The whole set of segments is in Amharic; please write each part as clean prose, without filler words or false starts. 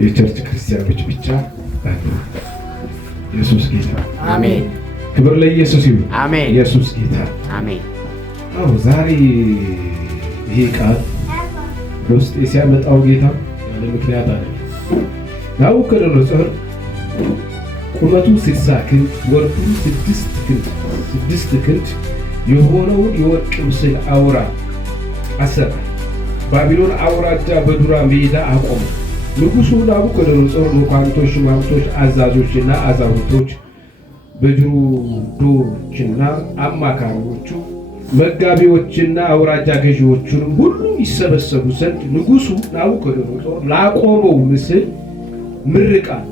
የቸርች ክርስቲያኖች ብቻ አሉ። ኢየሱስ ጌታ አሜን። ክብር ለኢየሱስ ይሁን። አሜን። ኢየሱስ ጌታ አሜን። አዎ ዛሬ ይሄ ቃል በውስጤ ሲያመጣው ጌታ ያለ ምክንያት አለ። ናቡከደነፆር ቁመቱ 60 ክንድ ወርዱ 6 ክንድ የሆነውን የወርቅ ምስል አውራ አሰራ። ባቢሎን አውራጃ በዱራ ሜዳ አቆመ። ንጉሡ ናቡከደነፆር መኳንንቶች፣ ሹማምቶች፣ አዛዦችና አዛውንቶች፣ በጅሮዶችና አማካሪዎቹ፣ መጋቢዎችና አውራጃ ገዢዎቹንም ሁሉ ይሰበሰቡ ዘንድ ንጉሡ ናቡከደነፆር ላቆመው ምስል ምርቃት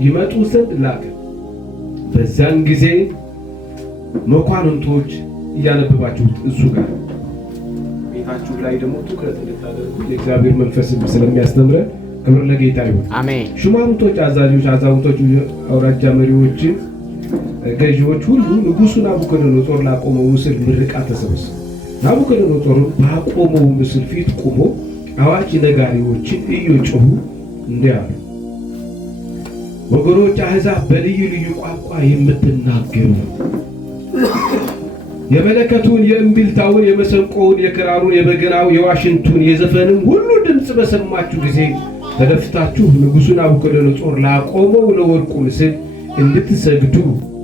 ይመጡ ዘንድ ላከ። በዛን ጊዜ መኳንንቶች እያነበባችሁት እሱ ጋር ቤታችሁ ላይ ደግሞ ትኩረት እንድታደርጉ የእግዚአብሔር መንፈስ ስለሚያስተምረን ክብር ለጌታ ይሁን። አሜን። ሹማምቶች፣ አዛዦች፣ አዛውንቶች፣ አውራጃ መሪዎች፣ ገዢዎች ሁሉ ንጉሡ ናቡከደነፆር ላቆመው ምስል ምርቃት ተሰበሰቡ። ናቡከደነፆርም ባቆመው ምስል ፊት ቆሞ አዋጅ ነጋሪዎችን እየጮሁ እንዲህ አሉ። ወገኖች አሕዛብ፣ በልዩ ልዩ ቋንቋ የምትናገሩ የመለከቱን፣ የእምቢልታውን፣ የመሰንቆውን፣ የክራሩን፣ የበገናው፣ የዋሽንቱን፣ የዘፈንን ሁሉ ድምፅ በሰማችሁ ጊዜ ተደፍታችሁ ንጉሡ ናቡከደነፆር ላቆመው ለወርቁ ምስል እንድትሰግዱ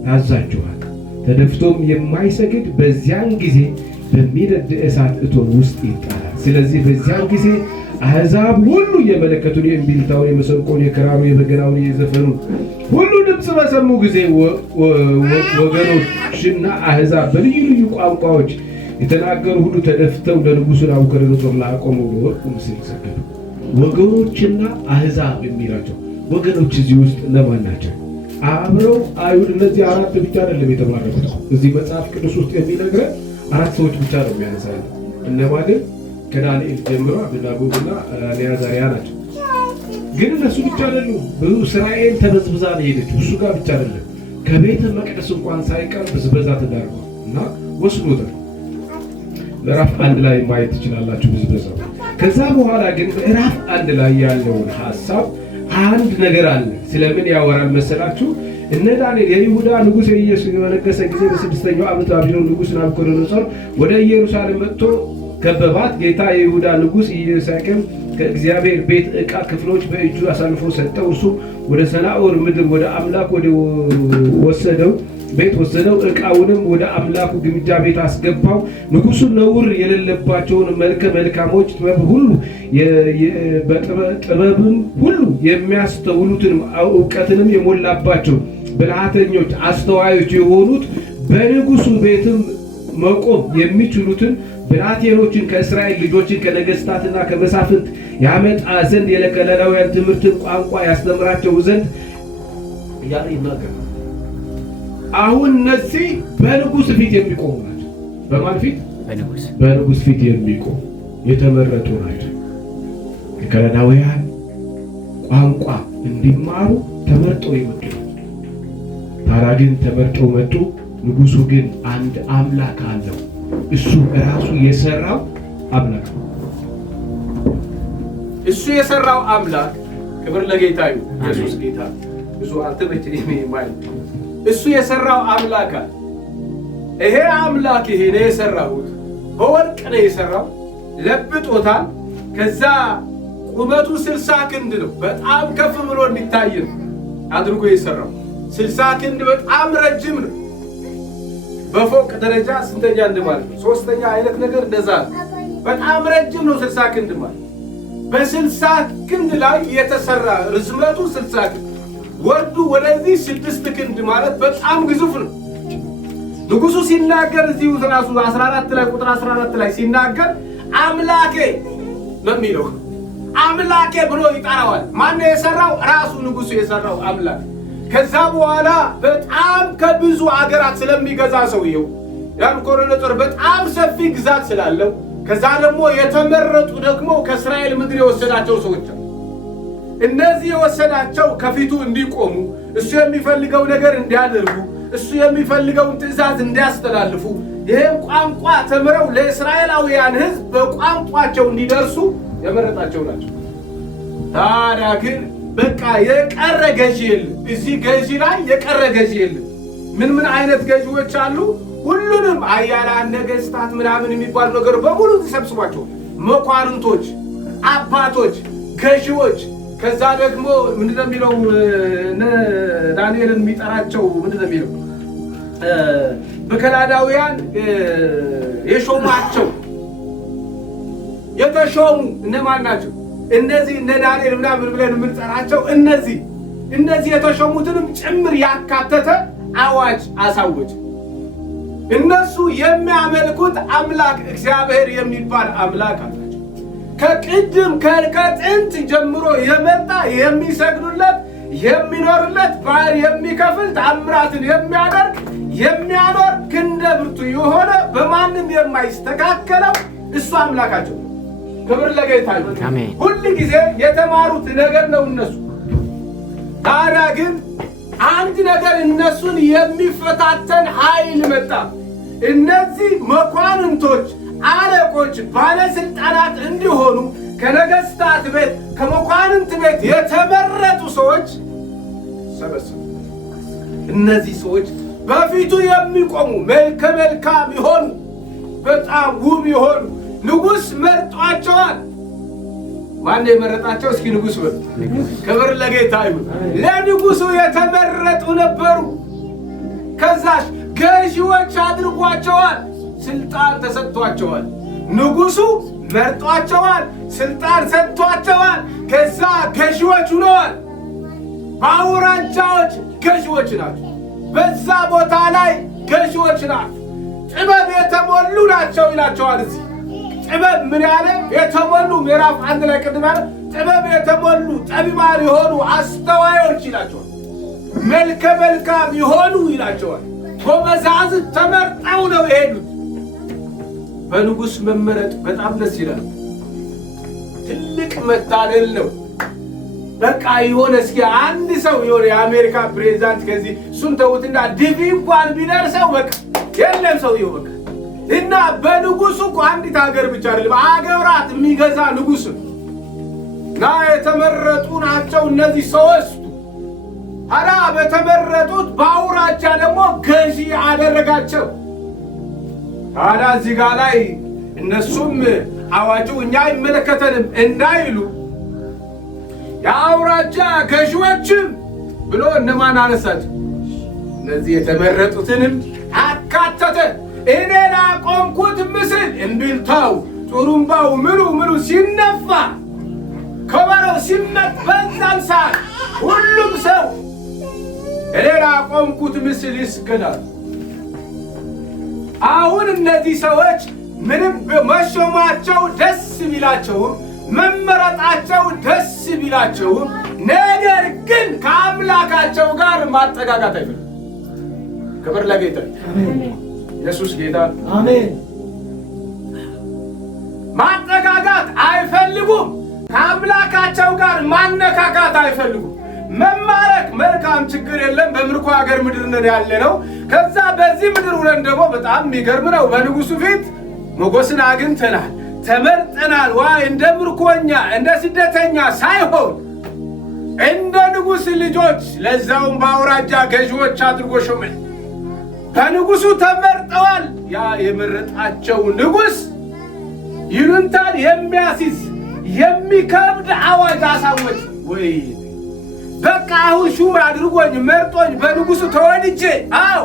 ታዛችኋል። ተደፍቶም የማይሰግድ በዚያን ጊዜ በሚነድ እሳት እቶን ውስጥ ይጣላል። ስለዚህ በዚያን ጊዜ አሕዛብ ሁሉ የመለከቱን፣ የእምቢልታውን፣ የመሰንቆውን፣ የክራሩን፣ የበገናውን፣ የዘፈኑን ሁሉ ድምፅ በሰሙ ጊዜ ወገኖችና አሕዛብ በልዩ ልዩ ቋንቋዎች የተናገሩ ሁሉ ተደፍተው ለንጉሡ ናቡከደነፆር ላቆመው ለወርቁ ምስል ሰገዱ። ወገኖችና አሕዛብ የሚላቸው ወገኖች እዚህ ውስጥ እነማን ናቸው? አብረው አይሁድ። እነዚህ አራት ብቻ አይደለም የተባረኩት። እዚህ መጽሐፍ ቅዱስ ውስጥ የሚነግረን አራት ሰዎች ብቻ ነው የሚያነሳው። እነማን? ከዳንኤል ጀምሮ አብደናጎና አዛርያ ናቸው። ግን እነሱ ብቻ አይደሉም። ብዙ እስራኤል ተበዝብዛ ነው የሄደችው። እሱ ጋር ብቻ አይደለም፣ ከቤተ መቅደስ እንኳን ሳይቀር ብዝበዛ ተዳርጓል እና ወስዶታል። ምዕራፍ 1 ላይ ማየት ትችላላችሁ ብዝበዛው። ከዛ በኋላ ግን ምዕራፍ 1 ላይ ያለውን ሐሳብ አንድ ነገር አለ። ስለምን ያወራል መሰላችሁ? እነ ዳንኤል የይሁዳ ንጉሥ ኢየሱስ በነገሰ ጊዜ በ6ኛው ዓመት ባቢሎን ንጉሥ ናቡከደነፆር ወደ ኢየሩሳሌም መጥቶ ከበባት። ጌታ የይሁዳ ንጉሥ ኢዮስያቄም ከእግዚአብሔር ቤት ዕቃ ክፍሎች በእጁ አሳልፎ ሰጠው። እርሱ ወደ ሰናዖር ምድር ወደ አምላክ ወደ ወሰደው ቤት ወሰደው። ዕቃውንም ወደ አምላኩ ግምጃ ቤት አስገባው። ንጉሡ ነውር የሌለባቸውን መልከ መልካሞች ጥበብ ሁሉ ጥበብም ሁሉ የሚያስተውሉትን እውቀትንም የሞላባቸው ብልሃተኞች አስተዋዮች የሆኑት በንጉሡ ቤትም መቆም የሚችሉትን ብላቴኖችን ከእስራኤል ልጆችን ከነገሥታትና ከመሳፍንት ያመጣ ዘንድ የከለዳውያን ትምህርትን ቋንቋ ያስተምራቸው ዘንድ እያለ ይናገራል። አሁን እነዚህ በንጉሥ ፊት የሚቆሙ ናቸው። በማን ፊት? በንጉሥ ፊት የሚቆሙ የተመረጡ ናቸው። የከለዳውያን ቋንቋ እንዲማሩ ተመርጠው የመጡ ታዲያ ግን ተመርጠው መጡ። ንጉሡ ግን አንድ አምላክ አለው። እሱ ራሱ የሰራው አምላክ ነው። እሱ የሰራው አምላክ ክብር ለጌታ ይሁን። ኢየሱስ ጌታ ብዙ አልተበጨኝ ማለት እሱ የሰራው አምላክ አለ። ይሄ አምላክ ይሄ ነው የሰራሁት፣ በወርቅ ነው የሰራው፣ ለብጦታል። ከዛ ቁመቱ 60 ክንድ ነው። በጣም ከፍ ብሎ እንዲታይ ነው አድርጎ የሰራው። 60 ክንድ በጣም ረጅም ነው። በፎቅ ደረጃ ስንተኛ እንደማለት ነው? 3ኛ አይነት ነገር እንደዛ ነው። በጣም ረጅም ነው 60 ክንድ ማለት። በ60 ክንድ ላይ የተሰራ ርዝመቱ 60 ክንድ ወርዱ ወደዚህ 6 ክንድ ማለት በጣም ግዙፍ ነው። ንጉሡ ሲናገር እዚሁ ራሱ 14 ላይ ቁጥር 14 ላይ ሲናገር አምላኬ ነው የሚለው። አምላኬ ብሎ ይጠራዋል። ማን ነው የሰራው? ራሱ ንጉሡ የሰራው አምላክ። ከዛ በኋላ በጣም ከብዙ አገራት ስለሚገዛ ሰውየው ናቡከደነፆር በጣም ሰፊ ግዛት ስላለው፣ ከዛ ደግሞ የተመረጡ ደግሞ ከእስራኤል ምድር የወሰዳቸው ሰዎች እነዚህ የወሰዳቸው ከፊቱ እንዲቆሙ፣ እሱ የሚፈልገው ነገር እንዲያደርጉ፣ እሱ የሚፈልገውን ትእዛዝ እንዲያስተላልፉ፣ ይህም ቋንቋ ተምረው ለእስራኤላውያን ሕዝብ በቋንቋቸው እንዲደርሱ የመረጣቸው ናቸው። ታዲያ ግን በቃ የቀረ ገዢ የለም። እዚህ ገዢ ላይ የቀረ ገዢ የለም። ምን አይነት ገዢዎች አሉ? ሁሉንም አያላን ነገስታት ምናምን የሚባሉ ነገር በሙሉ ተሰብስቧቸው መኳንንቶች፣ አባቶች፣ ገዢዎች። ከዛ ደግሞ ምንድነው የሚለው ዳንኤልን የሚጠራቸው ምንድነው የሚለው በከላዳውያን የሾማቸው የተሾሙ እነማን ናቸው? እነዚህ እነ ዳንኤል ምናምን ብለን የምንጠራቸው እነዚህ የተሾሙትንም ጭምር ያካተተ አዋጅ አሳወጀ። እነሱ የሚያመልኩት አምላክ እግዚአብሔር የሚባል አምላክ አላቸው። ከጥንት ጀምሮ የመጣ የሚሰግዱለት የሚኖርለት ባህር የሚከፍል ተአምራትን የሚያደርግ የሚያኖር ክንደ ብርቱ የሆነ በማንም የማይስተካከለው እሱ አምላካቸው። ክብር ለጌታ ይሁን። ሁል ጊዜ የተማሩት ነገር ነው እነሱ። ታዲያ ግን አንድ ነገር እነሱን የሚፈታተን ኃይል መጣ። እነዚህ መኳንንቶች፣ አለቆች፣ ባለስልጣናት እንዲሆኑ ከነገስታት ቤት ከመኳንንት ቤት የተመረጡ ሰዎች ሰበሰቡ። እነዚህ ሰዎች በፊቱ የሚቆሙ መልከ መልካም የሆኑ በጣም ውብ የሆኑ ንጉሥ መርጧቸዋል። ማን የመረጣቸው? እስኪ ንጉሥ ወጥ። ክብር ለጌታ ይሁን። ለንጉሱ የተመረጡ ነበሩ። ከዛሽ ገዢዎች አድርጓቸዋል። ስልጣን ተሰጥቷቸዋል። ንጉሱ መርጧቸዋል። ስልጣን ሰጥቷቸዋል። ከዛ ገዢዎች ሆነዋል። በአውራጃዎች ገዢዎች ናቸው። በዛ ቦታ ላይ ገዢዎች ናቸው። ጥበብ የተሞሉ ናቸው ይላቸዋል። እዚህ ጥበብ ምን ያለ የተሞሉ ምዕራፍ 1 ላይ ቅድም ያለ ጥበብ የተሞሉ ጠቢባን የሆኑ አስተዋዮች ይላቸዋል። መልከ መልካም የሆኑ ይላቸዋል። ጎበዛዝት ተመርጠው ነው የሄዱት። በንጉሥ መመረጥ በጣም ደስ ይላል። ትልቅ መታደል ነው። በቃ የሆነ እስኪ አንድ ሰው የሆነ የአሜሪካ ፕሬዝዳንት ከዚህ እሱን ተውትና ዲቪ እንኳን ቢደርሰው በቃ የለም ሰውየው በቃ እና በንጉሱ እኮ አንዲት ሀገር ብቻ አይደለም አገራት የሚገዛ ንጉስ እና የተመረጡ ናቸው እነዚህ ሰዎች። አራ በተመረጡት በአውራጃ ደግሞ ገዢ አደረጋቸው። ታዲያ እዚህ ጋር ላይ እነሱም አዋጁ እኛ አይመለከተንም እንዳይሉ የአውራጃ ገዢዎችም ብሎ እነማን አነሳቸው? እነዚህ የተመረጡትንም አካተተ። እኔ ላቆምኩት ምስል እምቢልታው፣ ጡሩምባው፣ ምኑ ሲነፋ ከበረው ሲመት በዛን ሰዓት ሁሉም ሰው እኔ ላቆምኩት ምስል ይስገዳል። አሁን እነዚህ ሰዎች ምንም መሾማቸው ደስ ቢላቸውም መመረጣቸው ደስ ቢላቸውም ነገር ግን ከአምላካቸው ጋር ማጠጋጋት አይፈልጉም። ክብር ለጌታ ኢየሱስ ጌታ አሜን። ማጠጋጋት አይፈልጉም። ከአምላካቸው ጋር ማነካካት አይፈልጉም። መማረክ መልካም ችግር የለም። በምርኮ ሀገር ምድር ነን ያለነው። ከዛ በዚህ ምድር ውለን ደግሞ በጣም የሚገርም ነው። በንጉሱ ፊት ሞገስን አግኝተናል፣ ተመርጠናል። ዋይ እንደ ምርኮኛ እንደ ስደተኛ ሳይሆን እንደ ንጉሥ ልጆች ለዛውም በአውራጃ ገዢዎች አድርጎ ሾመን። ከንጉሱ ተመርጠዋል። ያ የመረጣቸው ንጉሥ ይሉንታን የሚያስይዝ የሚከብድ አዋጅ አሳወጀ። ወይ በቃ አሁን ሹም አድርጎኝ መርጦኝ በንጉሱ ተወድጄ፣ አዎ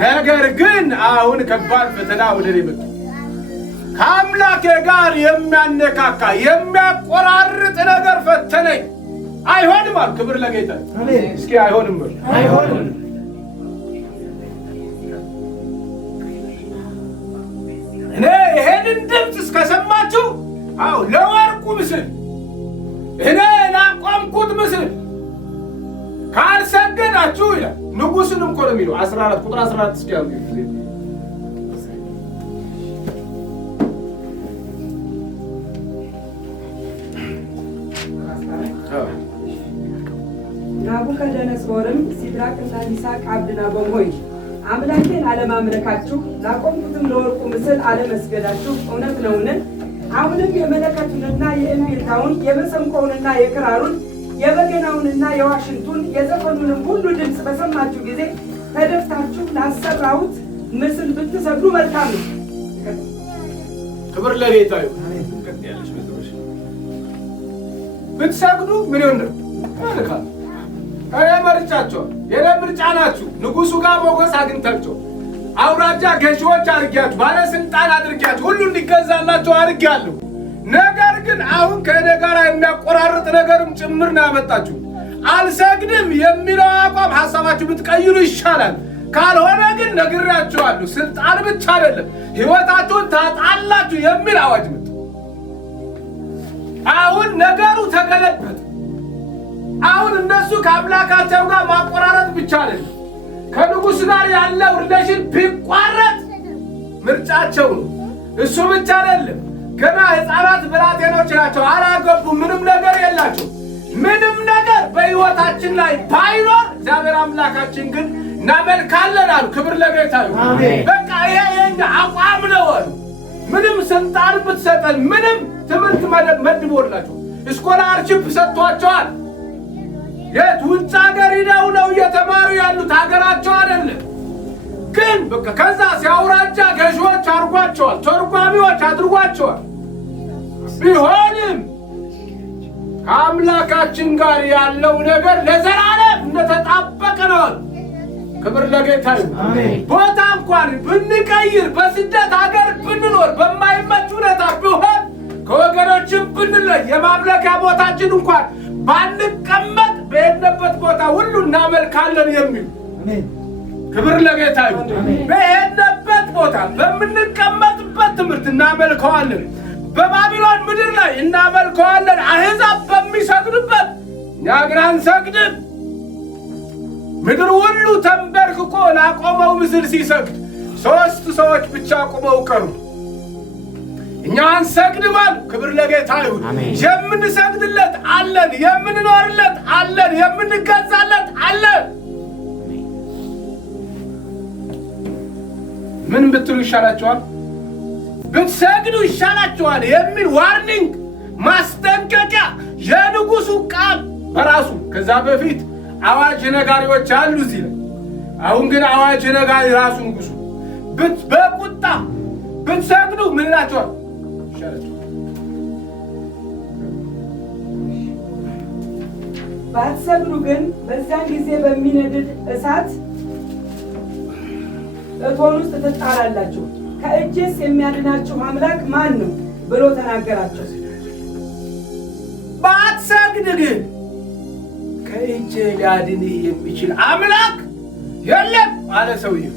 ነገር ግን አሁን ከባድ ፈተና ወደ እኔ መጣ። ከአምላኬ ጋር የሚያነካካ የሚያቆራርጥ ነገር ፈተነኝ። አይሆንም አሉ። ክብር ለጌታ። እስኪ አይሆንም በሉ። አይሆንም። እኔ ይሄንን ድምፅ እስከሰማችሁ አዎ ለወርቁ ምስል እኔ ላቆምኩት ምስል ካልሰገዳችሁ ይላል። ንጉሥንም እኮ ነው የሚለው 14 ቁጥር 14 እስኪ ያሉ ናቡከደነፆርም ሲድራቅና ሚሳቅ አብደናጎም ሆይ አምላኬን አለማምለካችሁ ላቆምኩትም ለወርቁ ምስል አለመስገዳችሁ እውነት ነውን? አሁንም የመለከቱንና የእምቢልታውን የመሰንቆውንና የክራሩን የበገናውንና የዋሽንቱን የዘፈኑንም ሁሉ ድምፅ በሰማችሁ ጊዜ ተደፍታችሁ ላሰራሁት ምስል ብትሰግዱ መልካም ነው። ክብር ለጌታ ይሁን። ብትሰግዱ ምን ይሆን ነው? መልካም። መርጫቸው የኔ ምርጫ ናችሁ። ንጉሱ ጋር ሞገስ አግኝታችሁ አውራጃ ገዢዎች አድርጊያችሁ ባለስልጣን አድርጊያችሁ ሁሉ እንዲገዛላችሁ አድርጊያለሁ። ነገር ግን አሁን ከእኔ ጋር የሚያቆራርጥ ነገርም ጭምር ነው ያመጣችሁ። አልሰግድም የሚለው አቋም ሐሳባችሁ ብትቀይሩ ይሻላል። ካልሆነ ግን ነግራችኋለሁ፣ ስልጣን ብቻ አይደለም ሕይወታችሁን ታጣላችሁ የሚል አዋጅ መጣ። አሁን ነገሩ ተገለበጠ። አሁን እነሱ ከአምላካቸው ጋር ማቆራረጥ ብቻ አይደለም፣ ከንጉሥ ጋር ያለው ሪሌሽን ቢቋረጥ ምርጫቸው ነው። እሱ ብቻ አይደለም፣ ገና ሕፃናት ብላቴኖች ናቸው፣ አላገቡም፣ ምንም ነገር የላቸው። ምንም ነገር በሕይወታችን ላይ ባይኖር እግዚአብሔር አምላካችን ግን እናመልካለን አሉ። ክብር ለጌታ ይሁን። በቃ ይሄ የኛ አቋም ነው አሉ። ምንም ስልጣን ብትሰጠን፣ ምንም ትምህርት መድቦላቸው ስኮላርሺፕ ሰጥቷቸዋል። የት ውጭ ሀገር ሄደው ነው እየተማሩ ያሉት፣ ሀገራቸው አይደለም። ግን በቃ ከዛ ሲያውራጃ ገዢዎች አድርጓቸዋል፣ ተርጓሚዎች አድርጓቸዋል። ቢሆንም ከአምላካችን ጋር ያለው ነገር ለዘላለም እንደተጣበቀ ነው። ክብር ለጌታ ይሁን። ቦታ እንኳን ብንቀይር፣ በስደት ሀገር ብንኖር፣ በማይመች ሁኔታ ቢሆን፣ ከወገኖችም ብንለይ፣ የማምለኪያ ቦታችን እንኳን ባንቀመጥ፣ በሄድንበት ቦታ ሁሉ እናመልካለን የሚል ክብር ለጌታ ይሁን። በሄድንበት ቦታ በምንቀመጥበት ትምህርት እናመልከዋለን። በባቢሎን ምድር ላይ እናመልከዋለን። አሕዛብ በሚሰግዱበት እኛ ግን አንሰግድም። ምድር ሁሉ ተንበርክኮ ላቆመው ምስል ሲሰግድ 3 ሰዎች ብቻ ቆመው ቀሩ። እኛ አንሰግድም አሉ። ክብር ለጌታ ይሁን። የምንሰግድለት አለን፣ የምንኖርለት አለን፣ የምንገዛለት አለን። ምን ብትሉ ይሻላችኋል? ብትሰግዱ ይሻላችኋል የሚል ዋርኒንግ፣ ማስጠንቀቂያ የንጉሱ ቃል በራሱ። ከዛ በፊት አዋጅ ነጋሪዎች አሉ እዚህ ላይ። አሁን ግን አዋጅ ነጋሪ ራሱ ንጉሱ በቁጣ ብትሰግዱ ምን ይላችኋል? ይሻላችኋል። ባትሰግዱ ግን በዚያን ጊዜ በሚነድድ እሳት እቶን ውስጥ ትጣላላችሁ። ከእጄስ የሚያድናችሁ አምላክ ማን ነው ብሎ ተናገራቸው። ባትሰግድ ግን ከእጄ ሊያድንህ የሚችል አምላክ የለም አለ ሰውዬው።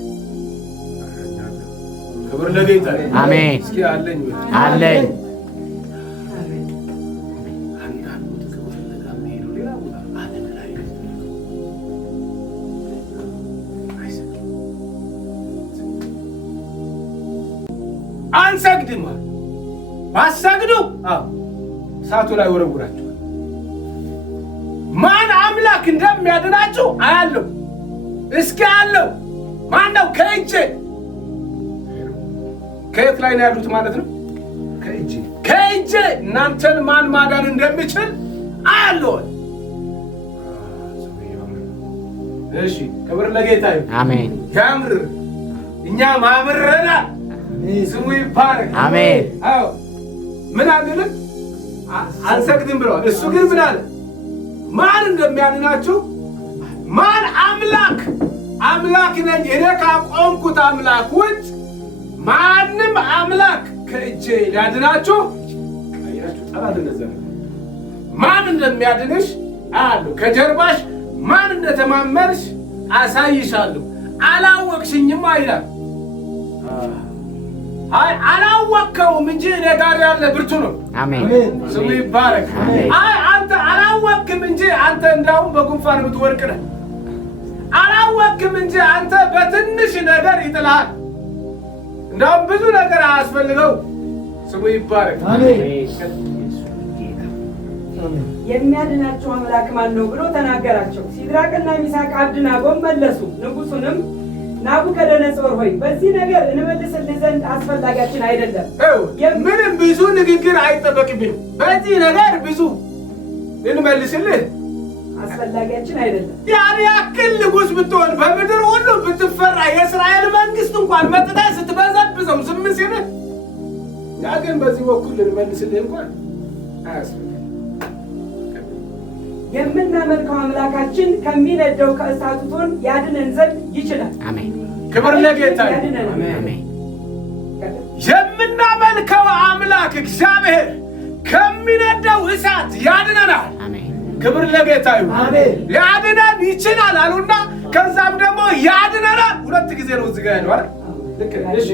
ክብር ለጌታ ይሁን። አሜን። እስኪ አለኝ አለኝ። አንሰግድም አለ። ባትሰግዱ እሳቱ ላይ ወረውራችኋል። ማን አምላክ እንደሚያድናችሁ አያለው። እስኪ አለው ማን ነው? ከእጄ። ከየት ላይ ነው ያሉት ማለት ነው? ከእጄ እናንተን ማን ማዳን እንደሚችል አያለው። እሺ፣ ክብር ለጌታ ይሁን። አሜን። ያምር። እኛ ማምረናል። ስሙ ይባረክ። አሜን። አዎ፣ ምን አለልን? አንሰግድም ብለዋል። እሱ ግን ምን አለ? ማን እንደሚያድናችሁ ማን አምላክ ነኝ እኔ ካቆምኩት አምላክ ውጭ ማንም አምላክ ከእጄ ሊያድናችሁ አያችሁ። ጠላት እንደዘነ ማን እንደሚያድንሽ አሉ። ከጀርባሽ ማን እንደተማመንሽ አሳይሻለሁ። አላወቅሽኝም አይላል። አላወቅከውም እንጂ እኔ ጋር ያለ ብርቱ ነው። አሜን። ስሙ ይባረክ። አንተ አላወቅም እንጂ አንተ እንዳውም በጉንፋን የምትወድቅ ነህ። አላወቅም እንጂ አንተ በትንሽ ነገር ይጥልሃል። እንዳውም ብዙ ነገር አያስፈልገው። ስሙ ይባረክ። የሚያድናችሁ አምላክ ማን ነው ብሎ ተናገራቸው። ሲድራቅና ሚሳቅ አብደናጎም መለሱ። ንጉሡንም ናቡከደነፆር ሆይ በዚህ ነገር እንመልስልህ ዘንድ አስፈላጊያችን አይደለም። ምንም ብዙ ንግግር አይጠበቅብንም። በዚህ ነገር ብዙ እንመልስልህ አስፈላጊያችን አይደለም። ያን ያክል ንጉሥ ብትሆን በምድር ሁሉ ብትፈራ የእስራኤል መንግስት እንኳን መጥታ ስትበዘብዘው ዝም ሲል ያ ግን በዚህ በኩል ልንመልስልህ እንኳን አያስፈልግም። የምናመልከው አምላካችን ከሚነደው ከእሳቱ እቶን ያድነን ዘንድ ይችላል። አሜን። ክብር ለጌታ ይሁን። አሜን። የምናመልከው አምላክ እግዚአብሔር ከሚነደው እሳት ያድነናል። አሜን። ክብር ለጌታ ይሁን። አሜን። ያድነን ይችላል አሉና ከዛም ደግሞ ያድነናል ሁለት ጊዜ ነው እዚህ ጋር ያለው አይደል? ልክ እሺ።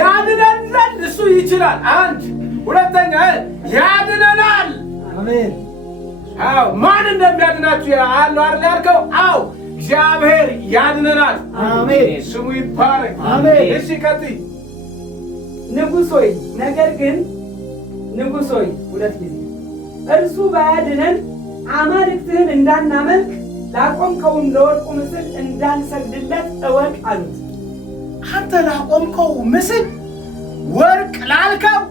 ያድነን ዘንድ እሱ ይችላል። አንድ ሁለተኛ ያድነናል። አሜን። አዎ ማን እንደሚያድናችሁ አለው አይደል ያልከው? አዎ እግዚአብሔር ያድነናል። አሜን። ስሙ ይባረክ። አሜን። እሺ ቀጥይ። ንጉሥ ሆይ ነገር ግን ንጉሥ ሆይ ሁለት ጊዜ እርሱ ባያድነን አማልክትህን እንዳናመልክ ላቆምከውም ለወርቁ ምስል እንዳንሰግድለት እወቅ አሉት። አንተ ላቆምከው ምስል ወርቅ ላልከው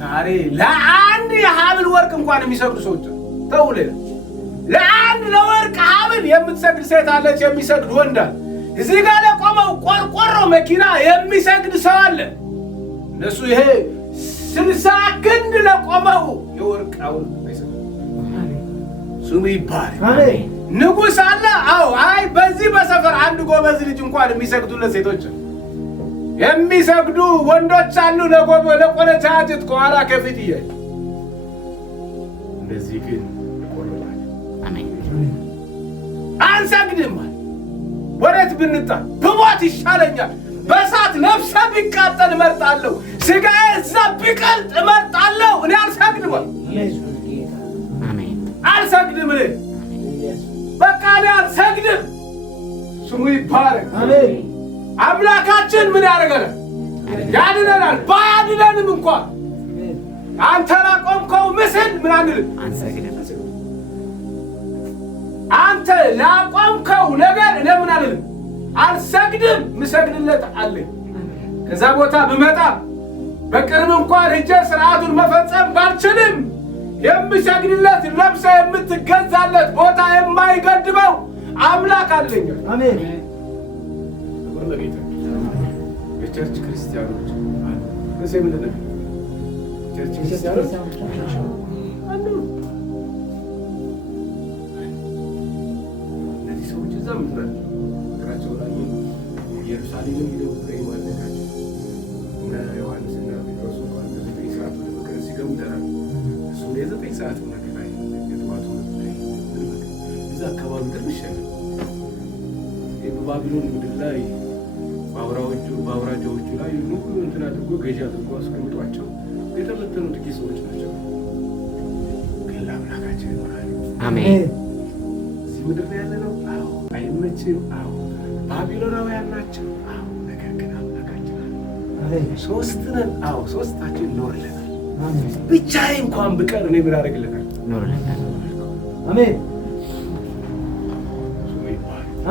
ዛሬ ለአንድ የሀብል ወርቅ እንኳን የሚሰግዱ ሰዎች ተውለ ለአንድ ለወርቅ ሀብል የምትሰግድ ሴት አለች፣ የሚሰግድ ወንድ አለ። እዚህ ጋር ለቆመው ቆርቆሮ መኪና የሚሰግድ ሰው አለ። እነሱ ይሄ 60 ክንድ ለቆመው የወርቅ ሐውል ስሙ ይባረክ። አሜን። ንጉሥ አለ። አዎ አይ በዚህ በሰፈር አንድ ጎበዝ ልጅ እንኳን የሚሰግዱለት ሴቶች የሚሰግዱ ወንዶች አሉ። ለቆነጃጅት ከኋላ ከፊት እያዩ እነዚህ ግን ቆርባል። አሜን። አንሰግድም። ወዴት ብንጣል ብሞት ይሻለኛል። በእሳት ነፍሴ ቢቃጠል እመርጣለሁ። ሥጋዬ እዛ ቢቀልጥ እመርጣለሁ። እኔ አልሰግድም። አሜን። አልሰግድም። እኔ በቃ እኔ አልሰግድም። ስሙ ይባረክ። አሜን። አምላካችን ምን ያደርገናል? ያድነናል። ባያድነንም እንኳን አንተ ላቆምከው ምስል ምን አንልም፣ አንሰግድም። አንተ ላቆምከው ነገር እኔ ምን አንልም፣ አልሰግድም። ምሰግድለት አለኝ። ከዛ ቦታ ብመጣ በቅርብ እንኳን ሂጄ ስርዓቱን መፈጸም ባልችልም የምሰግድለት ነፍሴ የምትገዛለት ቦታ የማይገድበው አምላክ አለኝ። አሜን። የቸርች ክርስቲያኖች እሺ፣ ምንድን ነው ቸርች ክርስቲያኖች አሉ። እነዚህ ሰዎች እዛ ምንድን ነው እግራቸው ላይ ኢየሩሳሌምን ሄደው ፕሬይ ማድረጋቸው እና ዮሐንስና ጴጥሮስ እንኳን በ9 ሰዓት ወደ መቅደስ ሲገቡ ይጠራል። እሱ የ9 ሰዓት ነገር ላይ የጠዋቱ ላይ እዛ አካባቢ ትንሽ ያለ በባቢሎን ምድር ላይ በአውራጃዎቹ ላይ ሁሉ እንትን አድርጎ ገዢ አድርጎ አስቀምጧቸው የተበተኑ ጥቂት ሰዎች ናቸው። ግን ለአምላካችን ይኖራሉ። አሜን። እዚህ ምድር ላይ ያለ ነው። አዎ አይመችም። አዎ ባቢሎናውያን ናቸው። አዎ ነገር ግን አምላካችን አለ። ሶስት ነን። አዎ ሶስታችን እንኖርለታል። ብቻዬ እንኳን ብቀር እኔ ምን አደርግለታል? ኖርለታል። አሜን።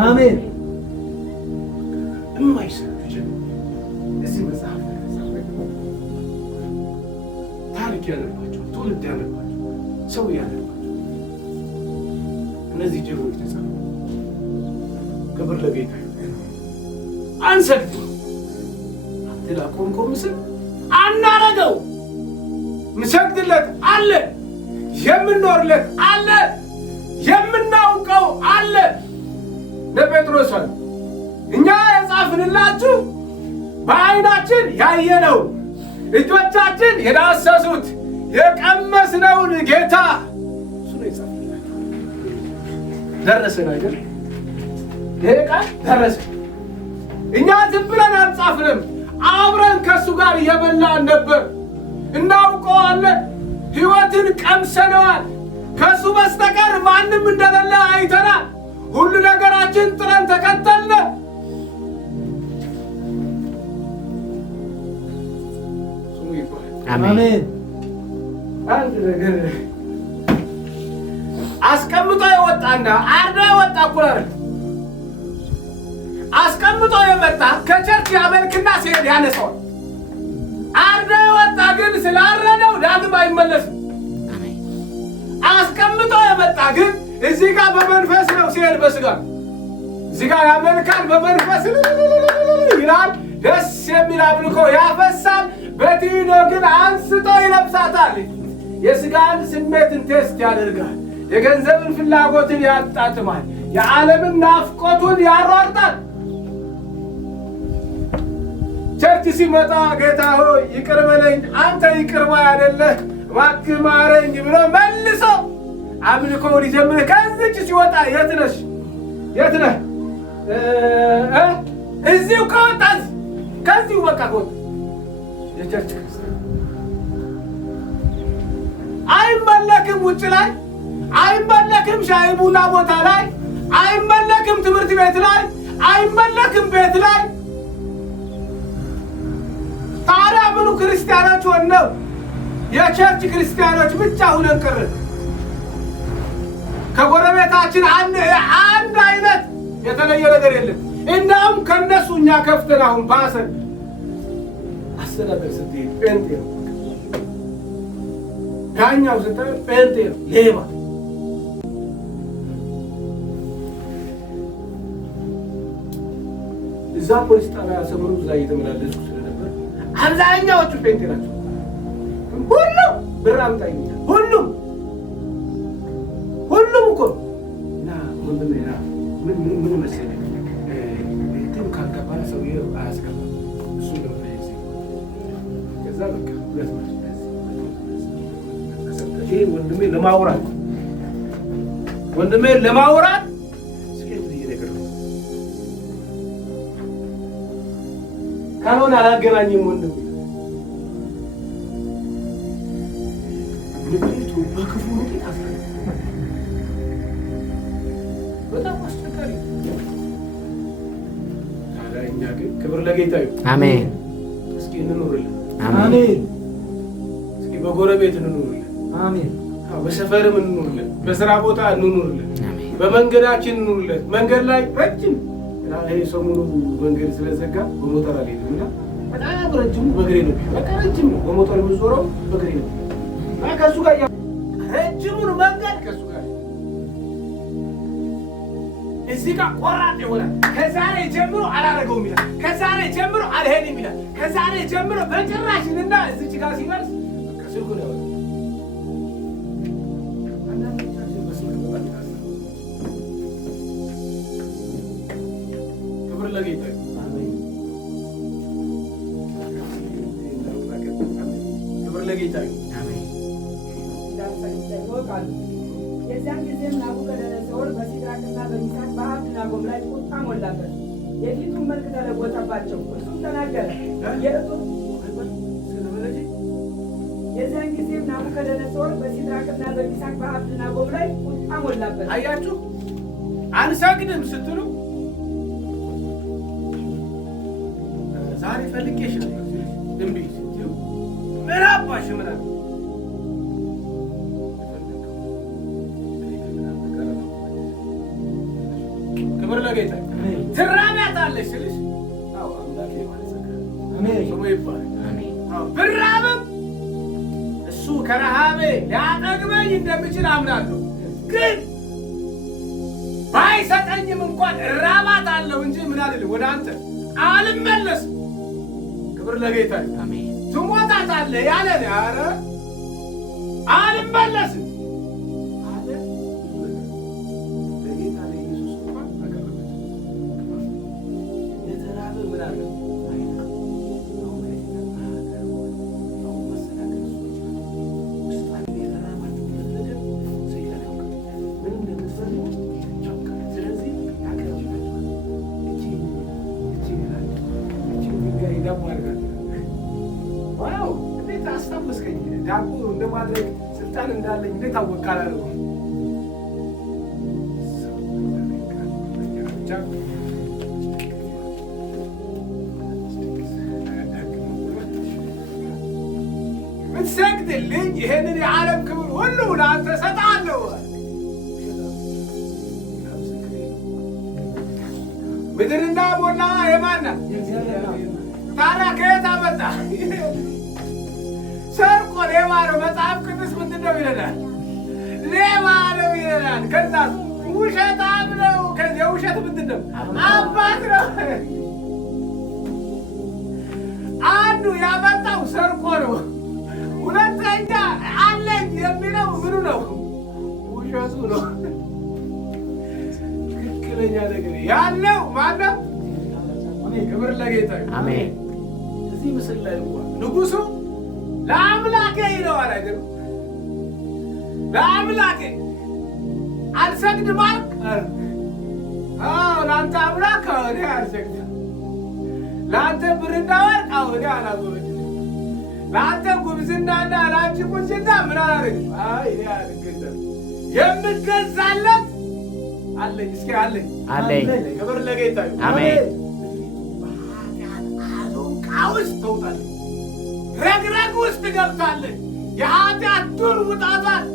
አሜን። የማይሰሩ እዚህ መጽሐፍ ታሪክ ያለባቸው ትውልድ ያለባቸው ሰው ያለባቸው እነዚህ ጀግኖች ተጻፉ። ክብር ለጌታ ይሁን። አንሰግድም። አንተ ላቆምከው ምስል አናረገው። ምሰግድለት አለ፣ የምንኖርለት አለ፣ የምናውቀው አለ። ለጴጥሮስ እኛ የጻፍንላችሁ በዓይናችን ያየነው እጆቻችን የዳሰሱት የቀመስነውን ጌታ እሱ ነው የጻፍንላችሁ። ደረሰን አይደል? ይሄ ቃል ደረሰ። እኛ ዝም ብለን አልጻፍንም። አብረን ከእሱ ጋር እየበላን ነበር። እናውቀዋለን። ሕይወትን ቀምሰነዋል። ከእሱ በስተቀር ማንም እንደሌለ አይተናል። ሁሉ ነገራችን ጥረን ተከተልነ። ስሙ ይባላል። አሜን። አንድ ነገር አስቀምጦ የወጣና አርዶ የወጣ እኩል አይደለም። አስቀምጦ የመጣ ከቸርች ያመልክና ሲሄድ ያነሳዋል። አርዶ የወጣ ግን ስላረደው ዳግም አይመለስም። አስቀምጦ የመጣ ግን እዚህ ጋር በመንፈስ ነው ሲሄድ በስጋ እዚህ ጋር ያመልካል በመንፈስ ይላል። ደስ የሚል አምልኮ ያፈሳል። በዲኖ ግን አንስቶ ይለብሳታል። የስጋን ስሜትን ቴስት ያደርጋል። የገንዘብን ፍላጎትን ያጣጥማል። የዓለምን ናፍቆቱን ያሯርጣል። ቸርች ሲመጣ ጌታ ሆይ ይቅር በለኝ፣ አንተ ይቅር ባይ አይደለህ፣ እባክህ ማረኝ ብሎ መልሶ አምልኮውን ይጀምር። ከዚች ሲወጣ የት ነሽ? የት ነህ? እዚሁ ከወጣ ከዚሁ በቃ ከወጣ የቸርች ክርስቲያን አይመለክም። ውጭ ላይ አይመለክም። ሻይ ቡና ቦታ ላይ አይመለክም። ትምህርት ቤት ላይ አይመለክም። ቤት ላይ ታዲያ ምኑ ክርስቲያኖች ሆነው የቸርች ክርስቲያኖች ብቻ ሁነን ቀረን? ከጎረቤታችን አንድ አይነት የተለየ ነገር የለም። እናም ከነሱ እኛ ከፍተን አሁን ባሰን። አስተዳደር ስትሄድ ጴንጤ ነው፣ ዳኛው ስትሄድ ጴንጤ ነው፣ ሌባ። እዛ ፖሊስ ጣቢያ ሰሞኑ እዛ እየተመላለስኩ ስለነበር አብዛኛዎቹ ጴንጤ ናቸው። ሁሉም ብር አምጣ ይሉኛል። ሁሉም እኮ እና ወንድሜ ና ምን መሰለህ እንትን ካልገባህ ሰውዬው አያስገባም። እሱ ለመለየት ከዛ በቃ ሁለት ማለት ይሄ ወንድሜ ለማውራት ስኬት እየነገር ካልሆነ አላገናኝም ወንድሜ። ልቤቱ በክፉ ምክንያት አስቀረ። በጣም አስቸጋሪ። ታዲያ እኛ ግን ክብር ለጌታ ይሁን። አሜን። እስኪ እንኑርልን። አሜን። እስኪ በጎረቤት እንኑርልን። አሜን። በሰፈርም እንኑርልን። በስራ ቦታ እንኑርልን። በመንገዳችን እንኑርልን። መንገድ ላይ ረጅም ይሄ ሰሞኑ መንገድ ስለዘጋ በሞተር አልሄድም እና በጣም ረጅሙ በእግሬ ነው። በቃ ረጅም ነው። በሞተር የምዞረው በእግሬ ነው። ከሱ ጋር ረጅሙን መንገድ ከሱ ጋር እዚህ ጋር ቆራጥ ይሆናል። ከዛሬ ጀምሮ አላረገውም ይላል። ከዛሬ ጀምሮ አልሄድም ይላል። ከዛሬ ጀምሮ በጭራሽንና እዚች ጋር ሲደርስ በቃ ስልኩ ነው። አንዳንዶቻችን በስልክ በጣም ይታሰራል። ክብር ለጌታ ይሁን። ክብር ለጌታ ይሁን። የዚያን ጊዜም ናቡከደነፆር በሲድራቅና በሚሳቅ በአብደናጎም ላይ ቁጣ ሞላበት፣ የፊቱን መልክ ተለወጠባቸው። እርሱም ተናገረ። የዚያን ጊዜም ናቡከደነፆር በሲድራቅና በሚሳቅ በአብደናጎም ላይ ቁጣ ሞላበት። አያችሁ፣ አንሰግድም ስትሉ ዛሬ ፈልጌሽ ነው እምቢ ስትሉ ምን አባሽ ምናምን ክብር ለጌታ ትራቢያታለሽ ስልሽ አዎ አምላኬ ማለት ስሙ ይባላል። ብራብም እሱ ከረሃቤ ሊያጠግበኝ እንደሚችል አምናለሁ። ግን ባይሰጠኝም እንኳን እራባታለሁ እንጂ ምን አልልም፣ ወደ አንተ አልመለስም። ክብር ለጌታ ትሞታታለህ ያለን ኧረ አልመለስም አለ። ለጌታ ለኢየሱስ እንኳን አቀረበች። የተራበ ምን አለ ዳቦ እንደማድረግ ስልጣን እንዳለኝ እንዴት አወቃላለሁ? ብትሰግድልኝ ይሄንን የዓለም ክብር ሁሉ ለአንተ እሰጥሃለሁ። ምድርና ሞላ የማን ናት? ታዲያ ከየት አመጣ? ሰርቆ ሌባ ነው። መጽሐፍ ቅዱስ ምንድን ነው ይለናል? ሌባ ነው ይላል። ከዛ ውሸታም ነው። ከዚያ ውሸት ምንድን ነው? አባት ነው። አንዱ ያመጣው ሰርቆ ነው። ሁለተኛ አለኝ የሚለው ምኑ ነው? ውሸቱ ነው። ትክክለኛ ነገር ያለው ማነው? ክብር ለጌታ ይሁን። አሜን። እዚህ ምስል ላይ እንኳን ንጉሡ ለአምላኬ ይለዋል አይደል? ለአምላኬ አልሰግድም አልክ? አዎ ለአንተ አምላክ እኔ አልሰግድም። ለአንተ ብርና ወርቅ እኔ አላጎበድም። ለአንተ ጉብዝናና ለአንቺ ቁንጅና ምን አላደርግም። አይ እኔ አልገዛም። የምገዛለት አለኝ። እስኪ አለኝ አለኝ። ክብር ለጌታ ይሁን። አሜን። ውስጥ ተውጣለች። ረግረግ ውስጥ ገብታለች። የኃጢአት ዱር ውጣቷል።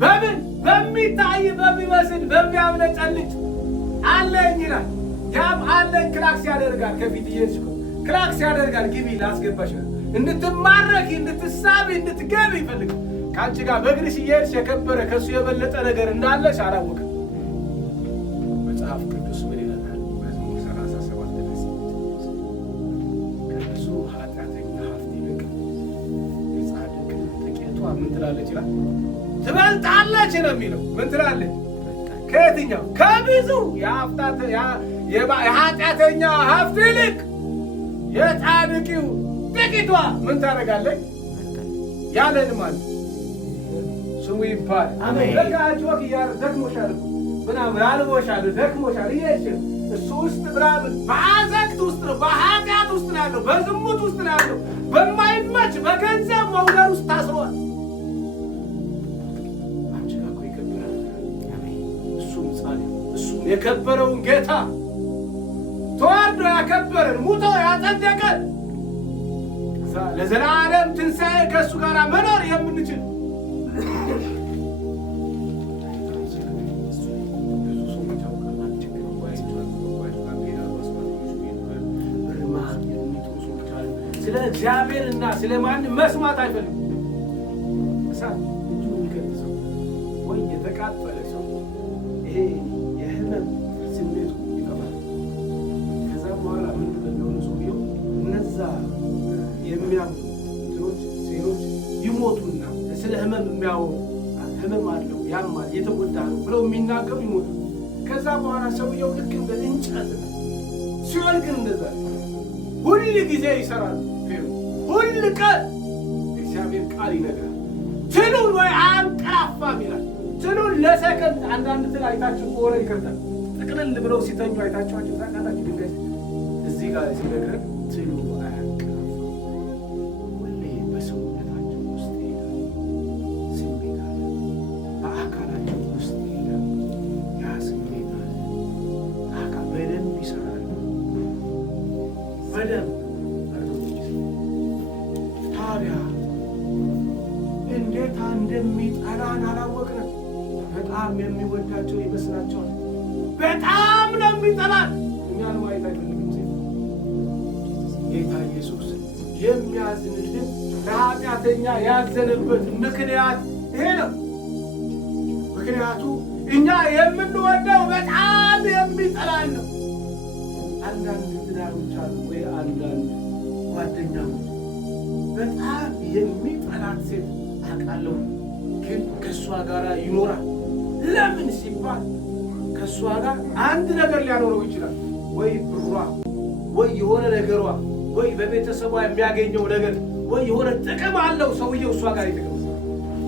በምን በሚታይ በሚመስል በሚያምነጨልጭ አለኝ ይላል። ያም አለኝ ክላክስ ያደርጋል። ከፊት እየሄድሽ ክላክስ ያደርጋል። ግቢ ላስገባሽ እንድትማረኪ እንድትሳቢ እንድትገቢ ይፈልግ። ከአንቺ ጋር በእግርሽ እየሄድሽ የከበረ ከእሱ የበለጠ ነገር እንዳለሽ አላወቅም። መጽሐፍ ቅዱስ ምን ይለናል? መዝሙር 37 ድረስ ከብዙ ኃጢአተኛ ሀብት ይልቅ የጻድቅ ጥቂቷ ምን ትላለች ይላል? ትበልጣለች ነው የሚለው። ምን ትላለች? ከየትኛው? ከብዙ የኃጢአተኛ ሀብት ይልቅ የጻድቂው ጥቂቷ ምን ታደርጋለች? ያለን ማለት ስሙ ይባል። በቃ ጮክ እያለ ደክሞሻል ምናምን አልቦሻል ደክሞሻል እየሽ እሱ ውስጥ ምናምን በአዘቅት ውስጥ ነው፣ በኃጢአት ውስጥ ነው ያለው፣ በዝሙት ውስጥ ነው ያለው፣ በማይመች በገንዘብ መውደድ ውስጥ ታስሯል። አንቺ ጋር እኮ ይከበራል። እሱም ጻድቅ እሱም የከበረውን ጌታ ተዋርዶ ያከበረን ሙቶ ያጸደቀን ለዘላለም ትንሣኤ ከእሱ ጋር መኖር የምንችል ስለ እግዚአብሔርና ስለ ማንም መስማት አይፈልግም። እሳት እጁ የሚገድ ሰው ወይ የተቃጠለ ሰው ይሄ የህመም ስሜቱ ይጠፋል። ከዛ በኋላ ምንድን ነው የሚሆኑ ሰውየው እነዛ የሚያምኑ እንትኖች ሴሎች ይሞቱና ስለ ህመም የሚያወሩ ህመም አለው ያማል የተጎዳ ነው ብለው የሚናገሩ ይሞቱ። ከዛ በኋላ ሰውየው ልክ እንደ እንጨት ሲወል ግን እንደዛ ሁል ጊዜ ይሰራል። ሁል ቀን እግዚአብሔር ቃል ይነግራል። ትሉን ወይ አንቀላፋም ይላል። ትሉን ለሰከንድ አንዳንድ ትል አይታችሁ ከሆነ ይከርታል ጥቅልል ብለው ሲተኙ አይታችኋቸው ታውቃላችሁ። ድንገት እዚህ ጋር ሲነግረን ትሉ አያንቀላፋም። ሁሌ በሰውነታቸው ውስጥ ይሄዳል። ስሜት አለ፣ በአካላቸው ውስጥ ይሄዳል። ያ ስሜት አለ። አካል በደንብ ይሰራል። በደንብ ታዲያ እንዴት እንደሚጠላን አላወቅንም። በጣም የሚወዳቸው ይመስላቸዋል። በጣም ነው የሚጠላን። እኛን ማየት አይፈልግም። ጌታ ኢየሱስ የሚያዝንልን ለኃጢአተኛ ያዘነበት ምክንያት ይሄ ነው። ምክንያቱ እኛ የምንወደው በጣም የሚጠላን ነው። አንዳንድ ትዳሮች አሉ ወይ አንዳንድ ጓደኛሞች በጣም የሚጠላት ሴት አውቃለሁ፣ ግን ከእሷ ጋር ይኖራል። ለምን ሲባል ከእሷ ጋር አንድ ነገር ሊያኖረው ይችላል። ወይ ብሯ፣ ወይ የሆነ ነገሯ፣ ወይ በቤተሰቧ የሚያገኘው ነገር፣ ወይ የሆነ ጥቅም አለው ሰውየው እሷ ጋር ይጥቅም፣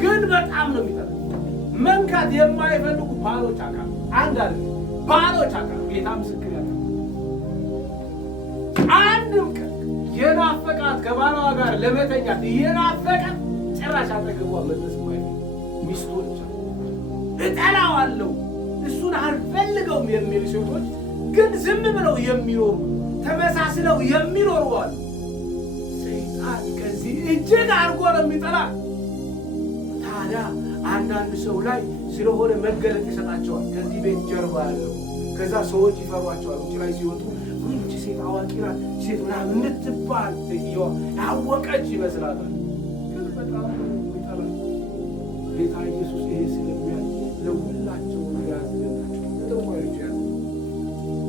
ግን በጣም ነው የሚጠላት። መንካት የማይፈልጉ ባሎች አውቃለሁ። አንዳንድ ባሎች አውቃለሁ። ጌታ ምስክር ያለ አንድም ቀን የናፈቃት ከባሏ ጋር ለመተኛት የናፈቃት ጭራሽ አጠገቧ መድረስ ማለት ሚስቶች እጠላዋለሁ እሱን አልፈልገውም የሚሉ ሴቶች ግን ዝም ብለው የሚኖሩ ተመሳስለው የሚኖሩ አሉ። ሰይጣን ከዚህ እጅግ አድርጎ ነው የሚጠላ። ታዲያ አንዳንድ ሰው ላይ ስለሆነ መገለጥ ይሰጣቸዋል። ከዚህ ቤት ጀርባ ያለው ከዛ ሰዎች ይፈሯቸዋል። ውጭ ላይ ሲወጡ ይህች ሴት አዋቂ ናት ሴት ምናምን እንድትባል ሴትዮዋ ያወቀች ይመስላታል። ግን በጣም ይጠላል። ጌታ ኢየሱስ ይሄ ስለሚያል ለሁላቸው ያዝልናቸው ለተዋዮች ያዝ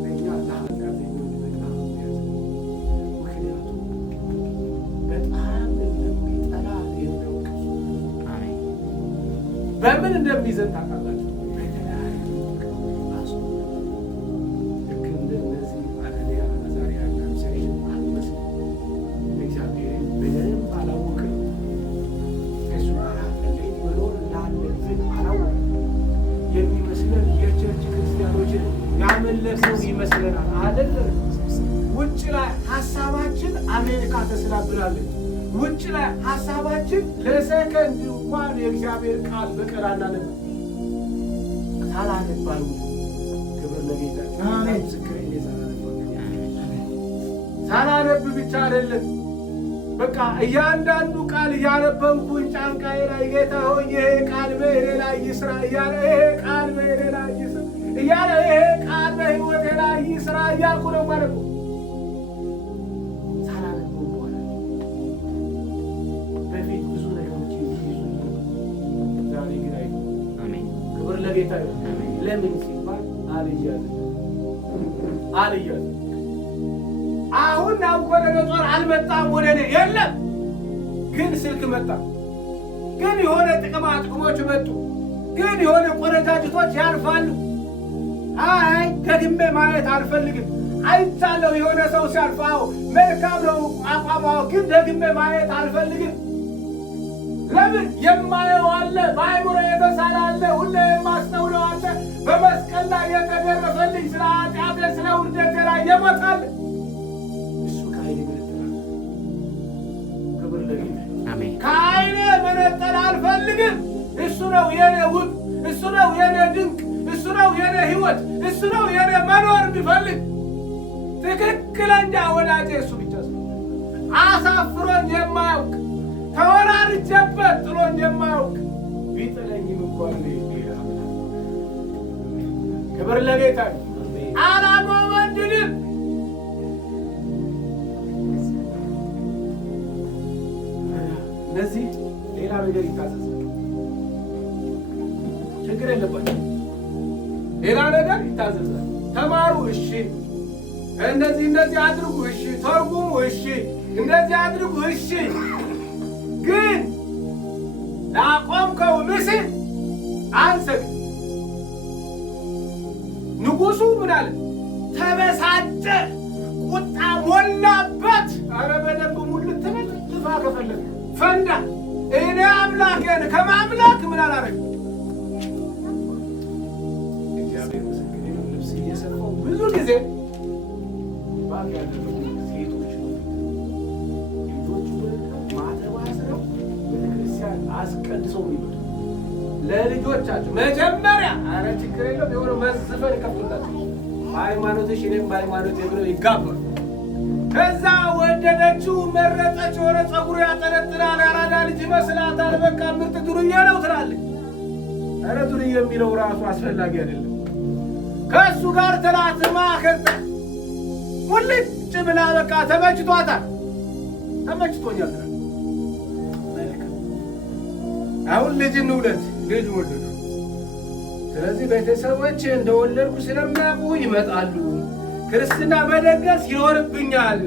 ለእኛ ለኃጢአተኞች በጣም ያዝ። ምክንያቱም በጣም እንደሚጠላ የሚያውቅ በምን እንደሚዘን ታውቃላችሁ? ልክ እንደነዚህ አናንያ አዛርያ ሚሳኤል አንመስል እግዚአብሔርን በደንብ አላወቅም። ከእሱ ጋር እንዴት መኖር እንዳለብን አላወቅም። የሚመስለን የቸርች ክርስቲያኖችን ያመለክነው ይመስለናል። አይደለም። ውጭ ላይ ሀሳባችን አሜሪካ ተስላብናለች። ውጭ ላይ ሀሳባችን ለሰከንድ እንኳን የእግዚአብሔር ቃል በቀር አናነብ ሳላነባሉ ክብር ለጌታ አሜን። ምስክሬን ሳላነብ ብቻ አይደለም፣ በቃ እያንዳንዱ ቃል እያነበብኩኝ ጫንቃዬ ላይ ጌታ ሆይ ይሄ ቃል በእኔ ላይ ይስራ እያለ ይሄ ቃል በእኔ ላይ ይስራ እያለ ይሄ ቃል በሕይወቴ ላይ ይስራ እያልኩ ነው ማለት ነው። ጌታ ለምን ሲባል አልያዝም። አሁን ናቡከደነፆር አልመጣም ወደ እኔ የለም፣ ግን ስልክ መጣ፣ ግን የሆነ ጥቅማ ጥቅሞች መጡ፣ ግን የሆነ ቆነጃጅቶች ያልፋሉ። አይ ደግሜ ማየት አልፈልግም። አይቻለሁ የሆነ ሰው ሲያልፋው መልካም ነው አቋማው፣ ግን ደግሜ ማየት አልፈልግም። ለምን የማየው አለ፣ በአእምሮ የተሳለ አለ፣ ሁሌ የማስተውለው አለ። በመስቀል ላይ የተገረፈልኝ ስለ ኃጢአቴ ስለ ውርደቴ ላይ የሞታል። እሱ ከዓይኔ መነጠል ክብር ለጌታ አሜን። ከዓይኔ መነጠል አልፈልግም። እሱ ነው የኔ ውብ፣ እሱ ነው የኔ ድንቅ፣ እሱ ነው የኔ ሕይወት፣ እሱ ነው የኔ መኖር የሚፈልግ ትክክለኛ ወዳጄ እሱ ብቻ ነው። አሳፍሮኝ የማያውቅ ተወራርጀበት ጥሎኝ የማያውቅ ቢጥለኝም እንኳን ሌላ ክብር ለጌታ ዓላማው ወንድንም እነዚህ ሌላ ነገር ይታዘዛል፣ ችግር የለባቸው። ሌላ ነገር ይታዘዛል። ተማሩ፣ እሺ፣ እንደዚህ አድርጉ፣ እሺ፣ ተርጉሙ፣ እሺ፣ እንደዚህ አድርጉ፣ እሺ። ግን ላቆምከው ምስል አንሰግድ። ንጉሡ ምን አለ? ተበሳጨ፣ ቁጣ ሞላበት። ኧረ በደንብ ሙልት በል፣ ጥፋ ከፈለግ ፈንዳ። እኔ አምላኬን ከማምለክ ምን አላረግም። እግዚአብሔር ምስክሬ ነው። ልብስ እየሰፋሁ ብዙ ጊዜ ባክ ያደረጉ ሴቶች ልጆቹ ማተብ አስረው ቤተክርስቲያን አስቀድሰው የሚመጡ ለልጆቻቸው መጀመሪያ ኧረ ችግር የለም የሆነ መዝፈን ይከፍቱላቸው ሃይማኖትሽ እኔም በሃይማኖት ብለው ይጋባሉ። ከዛ ወደደችው መረጠች። የሆነ ፀጉሩ ያጠነጥናል፣ ያራዳ ልጅ ይመስላታል። በቃ ምርጥ ዱርዬ ነው ትላለች። ኧረ ዱርዬ የሚለው ራሱ አስፈላጊ አይደለም። ከእሱ ጋር ተላትማ ከዛ ሙልጭ ብላ በቃ ተመችቷታል። ተመችቶኛል ትላለች። አሁን ልጅ እንውለድ፣ ልጅ ወለዱ። ስለዚህ ቤተሰቦች እንደወለድኩ ስለሚያውቁ ይመጣሉ። ክርስትና መደገስ ይኖርብኛል።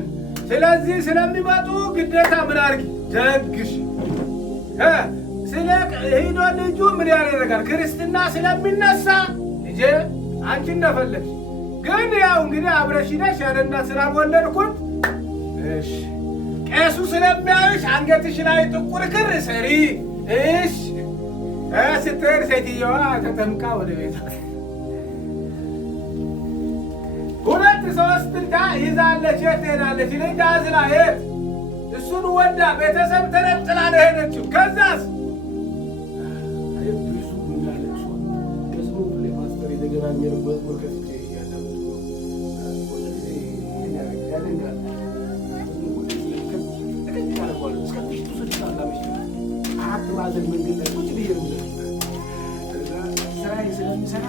ስለዚህ ስለሚመጡ ግዴታ ምን አድርጊ ደግሽ። ስለ ሄዶ ልጁ ምን ያደርጋል? ክርስትና ስለሚነሳ ልጄ አንቺ እንደፈለግሽ ግን ያው እንግዲህ አብረሽ ነሽ ያለና ስላልወለድኩት እሺ። ቄሱ ስለሚያዩሽ አንገትሽ ላይ ጥቁር ክር ሰሪ እሺ። ስትሄድ ሴትየዋ ተጠምቃ ወደ ቤቷ ሁለት ሦስት ልጅ ይዛለች። የት ትሄዳለች? ልጅ አዝላ የት? እሱን ወዳ ቤተሰብ ተነጥላ ነው ሄደችው። ከዛስ ብዙ እንዳለች መዝሙር ላይ ማስተር የተገናኘነው መዝሙር ከፍቼ እያዳመጥኩ ነው። ያደንጋል አራት ማዕዘን መንገድ ላይ ቁጭ ብዬ ነው ስራዬን ስለሚሰራ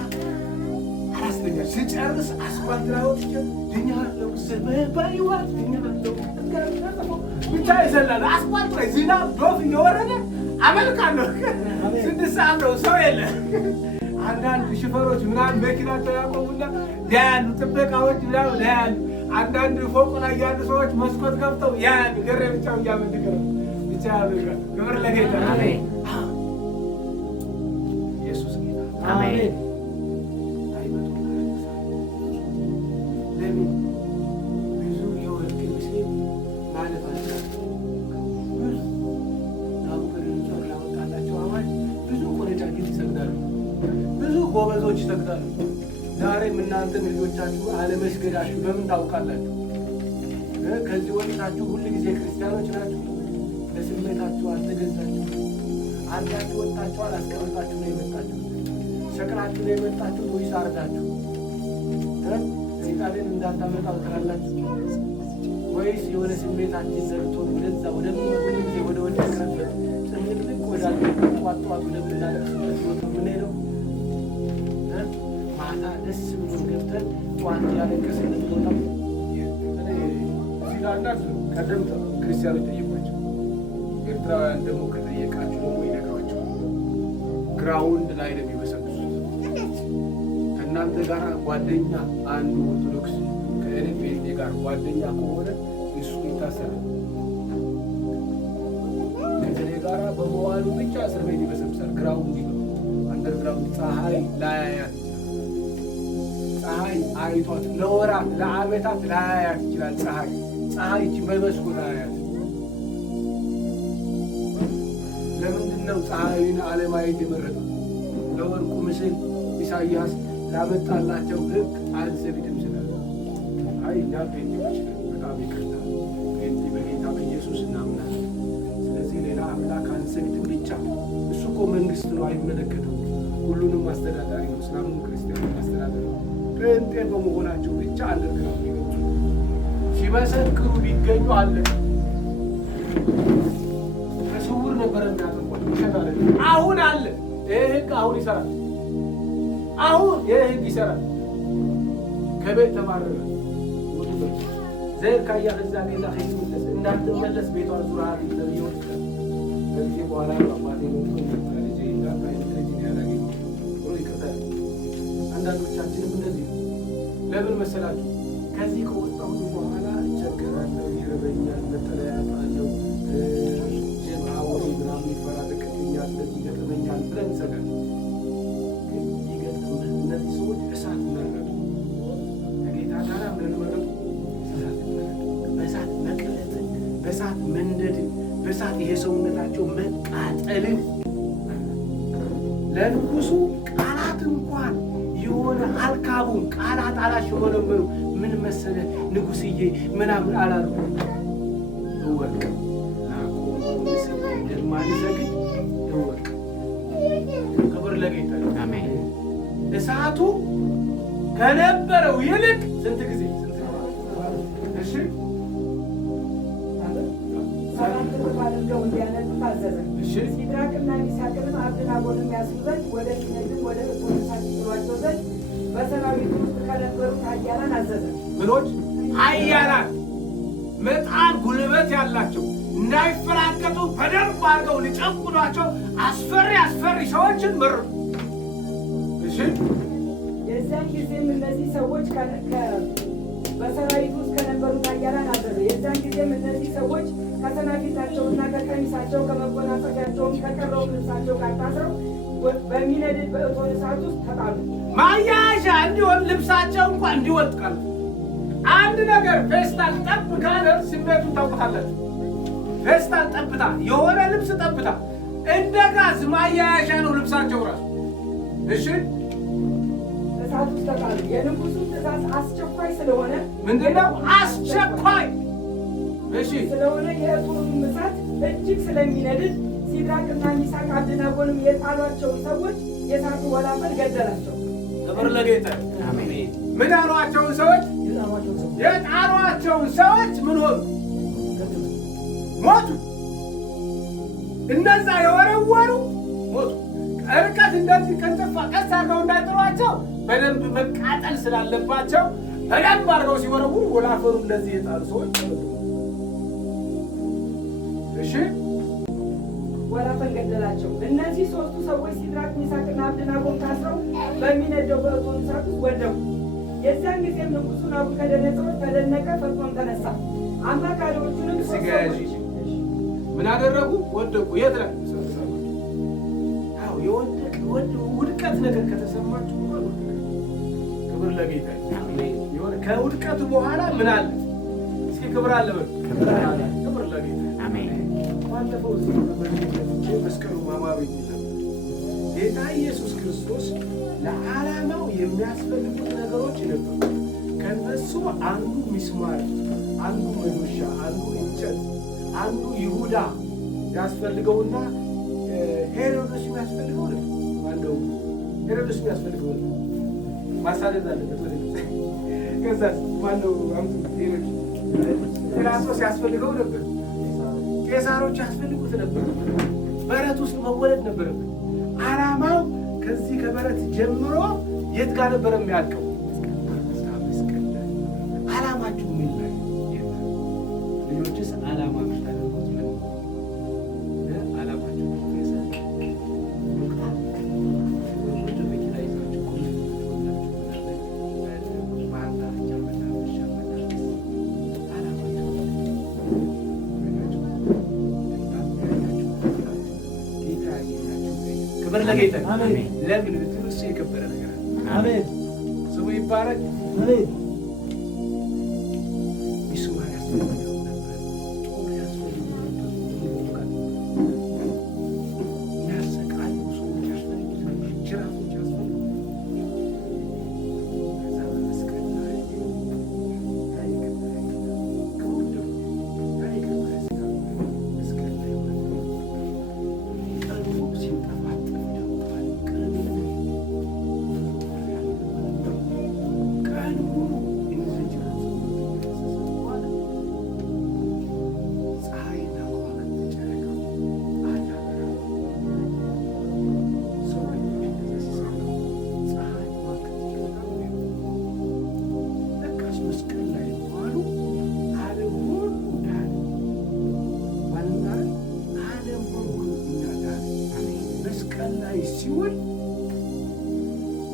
አላስተኛ ስጨርስ አስፋልት ላይ ወጥቼ ድኛለሁ፣ በሕይወት ድኛለሁ ብቻ ይዘላል። አስፋልት ላይ ዝናብ ዶፍ እየወረደ አመልካለሁ። 6 ሰዓት ነው፣ ሰው የለ። አንዳንድ ሽፈሮች ምናምን መኪናቸው ያቆሙና ያያሉ፣ ጥበቃዎች ምናምን ያያሉ። አንዳንድ ፎቅ ላይ ያሉ ሰዎች መስኮት ከፍተው ያያሉ። ገሬ ብቻው እያመለከ ነው። ብቻ ያመልካል። ክብር ለጌታ። አሜን። ኢየሱስ ጌታ። አሜን። ለምን ብዙ የወርቅ ምስል ማለት ናቡከደነፆር ላወጣላቸው አዋጅ ብዙ ቆነጃጅት ይሰግዳሉ፣ ብዙ ጎበዞች ይሰግዳሉ። ዛሬም እናንተም ልጆቻችሁ አለመስገዳችሁ ለምን ታውቃላችሁ? ከዚህ ወጥታችሁ ሁል ጊዜ ክርስቲያኖች ናችሁ። ለስሜታችሁ አልተገዛችሁ። አርዳችሁ ወጥታችሁ አላስቀምጣችሁ ነው የመጣችሁ። ሰቅላችሁ ነው የመጣችሁ ወይስ አርዳችሁ? ሰይጣንን እንዳታመጣው ትላላችሁ ወይስ የሆነ ስሜታችን ዘርቶን ወደዛ ሁል ጊዜ ወደ ወደቅንበት ጥልቅልቅ ወዳለ ጧት ጧት ወደምናለቅስበት ህይወት የምንሄደው? ማታ ደስ ብሎ ገብተን ጧት ያለቀስን ቦታ ሲላናት ቀደምት ክርስቲያኖች ጠየቋቸው። ኤርትራውያን ደግሞ ከጠየቃችሁ ደግሞ ይነግሯቸው። ግራውንድ ላይ ነው የሚበሰብሱት። ከእናንተ ጋር ጓደኛ አንዱ ኦርቶዶክስ ከኤንፒኤ ጋር ጓደኛ ከሆነ እሱ ይታሰራል። ከእኔ ጋር በመዋሉ ብቻ እስር ቤት ይበሰብሳል። ግራውንድ ነው፣ አንደርግራውንድ። ፀሐይ ላያያት ፀሐይ አይቷት ለወራት ለዓመታት ላያያት ይችላል። ፀሐይ እቺ በመስኮ ላያያት። ለምንድን ነው ፀሐይን አለማየት የመረጠው? ለወርቁ ምስል ኢሳይያስ ላመጣላቸው ሕግ አልሰግድም ስላለ። አይ እኛ ጴንጤዎች በጣም ይቅርታ፣ ጴንጤ በጌታ በኢየሱስ እናምናለን። ስለዚህ ሌላ አምላክ አንሰግድም ብቻ። እሱ እኮ መንግስት ነው፣ አይመለከተው። ሁሉንም አስተዳዳሪ ነው። እስላሙን ክርስቲያኑ አስተዳዳሪ ነው። ጴንጤ በመሆናቸው ብቻ አንደርግራ ሊገኙ ሲመሰክሩ ቢገኙ አለ። በስውር ነበረ የሚያጠቋል። ይሸታለ። አሁን አለ። ይህ ህግ አሁን ይሰራል። አሁን ይህ ህግ ይሰራል። ከቤት ተባረረ። ዘይር ካያ ከዛ ጌታ ኸይመለስ እንዳትመለስ ቤቷን ዙራ ለብየው ከዚህ በኋላ አባቴ ነው ልጅ እንዳታይ ልጅ ያላገኝ ብሎ ይቀጣል። አንዳንዶቻችንም እንደዚህ ለምን መሰላችሁ? ከዚህ ከወጣሁ በኋላ እቸገራለሁ፣ ይርበኛል፣ መጠለያ አጣለሁ፣ ጀማዓው ምናምን ይፈራረቅብኛል፣ እንደዚህ ይገጥመኛል ብለን እንሰጋለን። ግን ይገጥመን እነዚህ ሰዎች እሳት መረጡ። ከጌታ ጋር ምን መረጡ? በእሳት መቅለጥን፣ በእሳት መንደድን፣ በእሳት ይሄ ሰውነታቸው መቃጠልን ለንጉሱ ቃላት እንኳን የሆነ አልካቡን ቃላት አላሽሞነመኑ። ምን መሰለ ንጉስዬ ምናምን አላሉ። እወቅ ላቆም ምስል እንደማንሰግድ እወቅ። ክብር ለጌታ። አሜን። እሳቱ ከነበረው ይልቅ ስንት ጊዜ እሺ ሰባት እጥፍ አድርገው እንዲያነዱ ታዘዘ። እሺ ሲድራቅና ሚሳቅንም አብደናጎንም ያስሩ ዘንድ ወደ ሲነድም ወደ እቶነ እሳት ይጥሏቸው ዘንድ በሰራዊቱ ውስጥ ከነበሩት ኃያላን አዘዘ። ምኖች ኃያላን በጣም ጉልበት ያላቸው እንዳይፈራገጡ በደንብ አድርገው ሊጨቁኗቸው አስፈሪ ሰዎችን መረጡ። እሺ የዚያን ጊዜም እነዚህ ሰዎች በሰራዊቱ ውስጥ ከነበሩት ኃያላን አዘዘ። የዚያን ጊዜም እነዚህ ሰዎች ከሰናፊታቸውና ከቀሚሳቸው ከመጎናጸፊያቸውም ከቀረውም ልብሳቸው ጋር ታስረው በሚነድድ በእቶነ እሳት ውስጥ ተጣሉ። ማያያዣ እንዲሆን ልብሳቸው እንኳን እንዲወጥ ቃል አንድ ነገር ፌስታል ጠብ ካለ ስሜቱን ታውቁታላችሁ። ፌስታል ጠብታ የሆነ ልብስ ጠብታ እንደ ጋዝ ማያያዣ ነው ልብሳቸው ራሱ። እሺ እሳት ውስጥ ተጣሉ። የንጉሡ ትእዛዝ አስቸኳይ ስለሆነ ምንድነው አስቸኳይ? እሺ ስለሆነ የእቶኑም እሳት እጅግ ስለሚነድድ ሲድራቅና ሚሳቅ አብደናጎንም የጣሏቸውን ሰዎች የእሳቱ ወላፈን ገደላቸው። ክብር ለጌታ። አሜን። ምን ያሏቸውን ሰዎች? የጣሏቸውን ሰዎች ምን ሆኑ? ሞቱ። እነዛ የወረወሩ ሞቱ። እርቀት እንደዚህ ከንጨፋ ቀስ አድርገው እንዳይጥሏቸው በደንብ መቃጠል ስላለባቸው በደንብ አድርገው ሲወረውሩ ወላፈሩ እነዚህ የጣሉ ሰዎች ሞቱ። እሺ ወላፈን ገደላቸው። እነዚህ ሦስቱ ሰዎች ሲድራቅ ሚሳቅና አብደናጎም ታስረው በሚነደው በእቶን እሳት ውስጥ ወደቁ። የዚያን ጊዜም ንጉሡ ናቡከደነፆር ተደነቀ፣ ፈጥኖም ተነሳ። አማካሪዎቹንም ምን አደረጉ? ወደቁ። የት ላይ ውድቀት ነገር ከተሰማችሁ ክብር ለጌታ። ከውድቀቱ በኋላ ምን አለ? እስኪ ክብር አለ በሉ። ክብር ለጌታ። ባለፈው መስቀሉ ማማሩ ይላል ጌታ ኢየሱስ ክርስቶስ ለዓላማው የሚያስፈልጉት ነገሮች ነበሩ። ከነሱ አንዱ ሚስማር፣ አንዱ መዶሻ፣ አንዱ እንጨት፣ አንዱ ይሁዳ ያስፈልገውና ሄሮድስ የሚያስፈልገው ነው። አንዱ ሄሮድስ የሚያስፈልገው ነው። ማሳደድ አለበት ወደ ከዛ ማነው ሄሮድስ ያስፈልገው ነበር። ቄሳሮች ያስፈልጉት ነበር። በረት ውስጥ መወለድ ነበረበት። ዓላማው ከዚህ ከበረት ጀምሮ የት ጋር ነበረ የሚያልቀው? ዓላማችሁ ምን ላይ? ልጆችስ ዓላማ ምታደርጉት ምን? ዓላማችሁ ክብር ለጌታ። አሜን። ለምን ብትሉ እሱ የከበረ ነገር አለ። አሜን። ስሙ ይባረክ። አሜን። ሚስማር ያስፈልገው ነበር። ጦር ያስፈልገው ነበር። ያሰቃዩ ሰዎች ያስፈልጉት ነበር። ጅራፎች ያስፈልጉት ከዛ በመስቀል ላይ ሲውል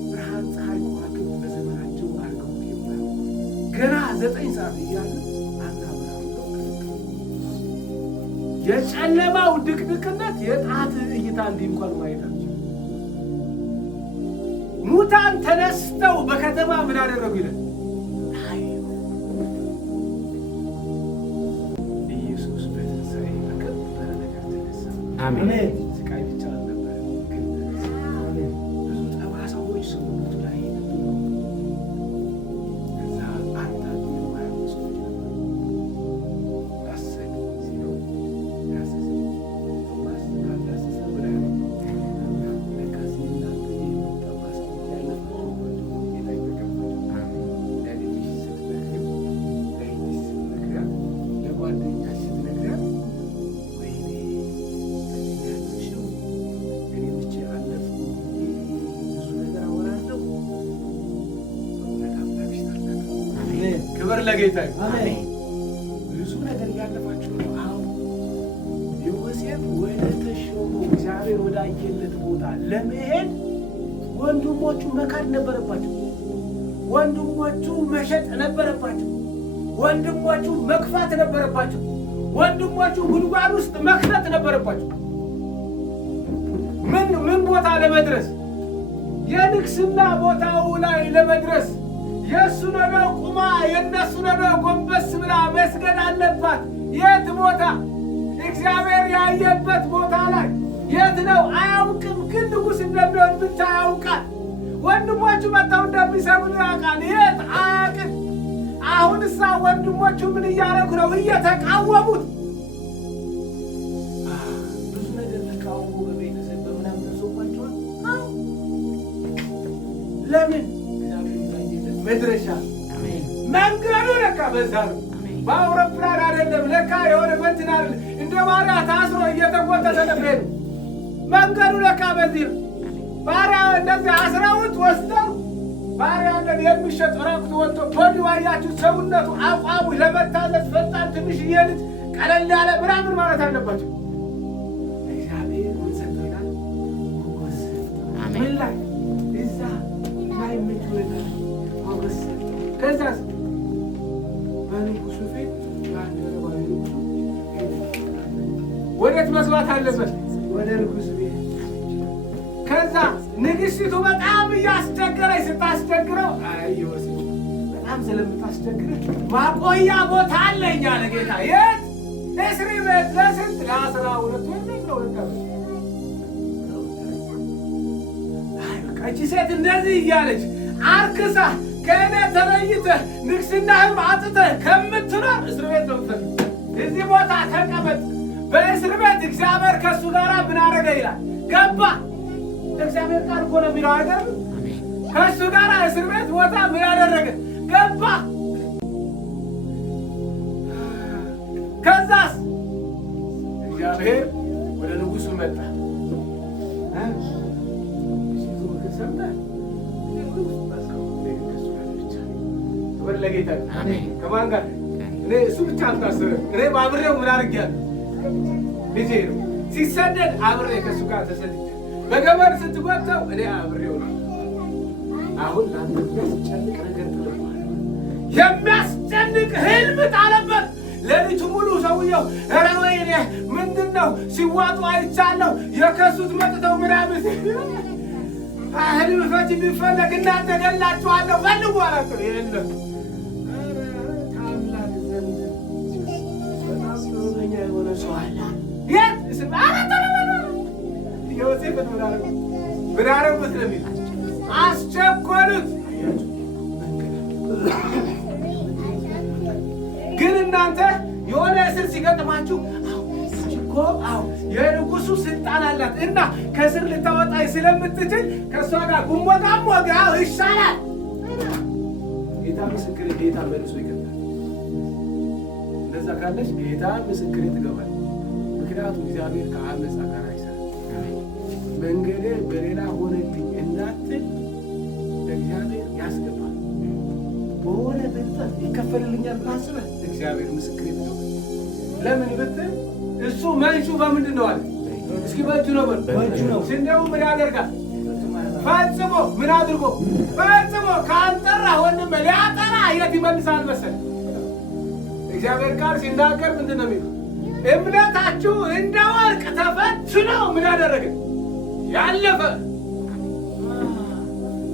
ብርሃን ፀሐይ ከዋክብት በዘመናቸው አድርገውት የማያውቁ ገና 9 ሰዓት እያለ አናበራው። የጨለማው ድቅድቅነት የጣት እይታ እንዲህ እንኳን ማየት አልችልም። ሙታን ተነስተው በከተማ ምን አደረጉ ይላል? ኢየሱስ በትንሣኤ በከበረ ነገር ተነሳ። አሜን። ስቃይ ብቻ ክብር ለጌታ። አሜን። ብዙ ነገር ያለፋችሁ ነው። አሁን ዮሴፍ ወደ ተሾመው እግዚአብሔር ወዳየለት ቦታ ለመሄድ ወንድሞቹ መካድ ነበረባቸው። ወንድሞቹ መሸጥ ነበረባቸው። ወንድሞቹ መግፋት ነበረባቸው። ወንድሞቹ ጉድጓድ ውስጥ መክተት ነበረባቸው። ምን ቦታ ለመድረስ? የንግስና ቦታው ላይ ለመድረስ የእሱ ነገር ቁማ የእነሱ ነገር ጎንበስ ብላ መስገድ አለባት። የት ቦታ? እግዚአብሔር ያየበት ቦታ ላይ። የት ነው? አያውቅም፣ ግን ንጉሥ እንደሚሆን ብቻ ያውቃል። ወንድሞቹ መጥተው እንደሚሰሙት ያውቃል። የት? አያውቅም። አሁን እሳ ወንድሞቹ ምን እያደረጉ ነው? እየተቃወሙት። ብዙ ነገር ተቃውሞ በቤተሰብ በምናምን ደርሶባቸዋል። ለምን? መድረሻ መንገዱ ለካ በዛ ነው። በአውሮፕላን አይደለም ለካ የሆነ መኪና አይደለም። እንደ ባሪያ ታስሮ እየተጎተተ ነበር። መንገዱ ለካ በዚህ ነው። ባሪያ እንደዚህ አስረውት ወስደው ባሪያ የሚሸጥ ራቁት ወጥቶ ፖዲ ዋያችሁ ሰውነቱ አቋሙ ለመታዘዝ ፈጣን ትንሽዬ ልጅ ቀለል ያለ ምናምን ማለት አለባቸው። ከዛስ በንጉሱ ፊት ባደረባዊ ንጉሱ ወዴት መስዋዕት አለበት? ወደ ንጉሱ ቤት። ከዛ ንግሥቲቱ በጣም እያስቸገረች ስታስቸግረው አይ ዮሴፍ በጣም ስለምታስቸግረህ ማቆያ ቦታ አለኝ አለ ጌታ። የት? እስር ቤት። ለስንት? ለ12 ወር ነው። እቺ ሴት እንደዚህ እያለች አርክሳ ከእኔ ተለይተህ ንግሥናህም አጥተህ ከምትኖር እስር ቤት ነው የምትፈልግ። እዚህ ቦታ ተቀመጥ። በእስር ቤት እግዚአብሔር ከእሱ ጋር ምን አደረገ ይላል? ገባ። እግዚአብሔር ቃል እኮ ነው የሚለው አይደል? ከእሱ ጋር እስር ቤት ቦታ ምን አደረገ? ገባ። ከዛስ እግዚአብሔር ወደ ንጉሡ መጣ። ክብር ለጌታ። ከማን ጋር? እኔ እሱ ብቻ አልታሰረም። እኔ አብሬው ምን አድርጌያለሁ? ልጄ ነው ሲሰደድ አብሬ ከእሱ ጋር ተሰድጄ በገመድ ስትጎተው እኔ አብሬው ነው። አሁን ለአንተ የሚያስጨንቅ ነገር ጥለዋል። የሚያስጨንቅ ህልም ጣለበት። ሌሊቱ ሙሉ ሰውየው ኧረ ወይኔ ምንድን ነው ሲዋጡ አይቻለሁ፣ የከሱት መጥተው ምናምን ህልም ፈቺ ቢፈለግ እናንተ ገላችኋለሁ ፈልጉ አላቸው። የለም ከአምላክ ዘንድ በጣም ጥበበኛ የሆነ ሰው አለ። የት? ዮሴፍን ምን አደረጉት ነው የሚል አስቸኮሉት። ግን እናንተ የሆነ እስር ሲገጥማችሁ እኮ የንጉሱ ስልጣን አላት እና ከስር ልታወጣኝ ስለምትችል ከእሷ ጋር ጉሞጋሞጋ ይሻላል። ጌታ ምስክሬ፣ ጌታ መልሶ ይገባል። እንደዛ ካለች ጌታ ምስክሬ ትገባል። ምክንያቱም እግዚአብሔር ከአመፃ ጋር አይሰራም። መንገዴ በሌላ ሆነልኝ እናትል እግዚአብሔር ያስገባል። በሆነ ብልጠት ይከፈልልኛል ብለህ አስበህ እግዚአብሔር ምስክሬ ትገባል። ለምን ብትል እሱ መንሹ በምንድን ነው አለ? እስኪ በእጁ ነው በል። ስንዴው ምን ያደርጋል? ፈጽሞ ምን አድርጎ? ፈጽሞ ካንጠራ ወንድም ሊያጠራ የት ይመልሳል መሰለህ? እግዚአብሔር ቃል ሲናገር ምንድን ነው የሚለው? እምነታችሁ እንደ ወርቅ ተፈትኖ ምን ያደረገ ያለፈ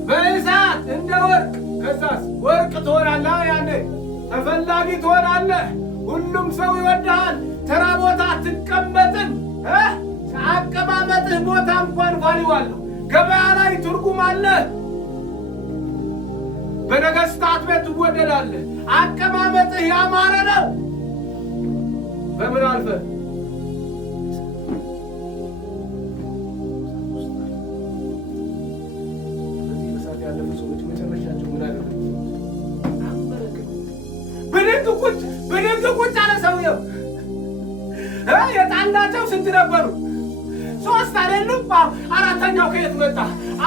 በእሳት እንደ ወርቅ። ከዛስ ወርቅ ትሆናለህ። ያኔ ተፈላጊ ትሆናለህ። ሁሉም ሰው ይወድሃል። ተራ ቦታ አትቀመጥም። አቀማመጥህ ቦታ እንኳን ቫልዩ አለው። ገበያ ላይ ትርጉም አለ። በነገሥታት ቤት ትወደዳለህ። አቀማመጥህ ያማረ ነው። በምን አልፈህ በዚህ በሳት ያለፉ ሰዎች መጨረሻቸው ምን አደረጉ? ብድግ ቁጭ አለ ሰውየው። የጣላቸው ስንት ነበሩ? 3 አይደሉም? አራተኛው ከየት መጣ?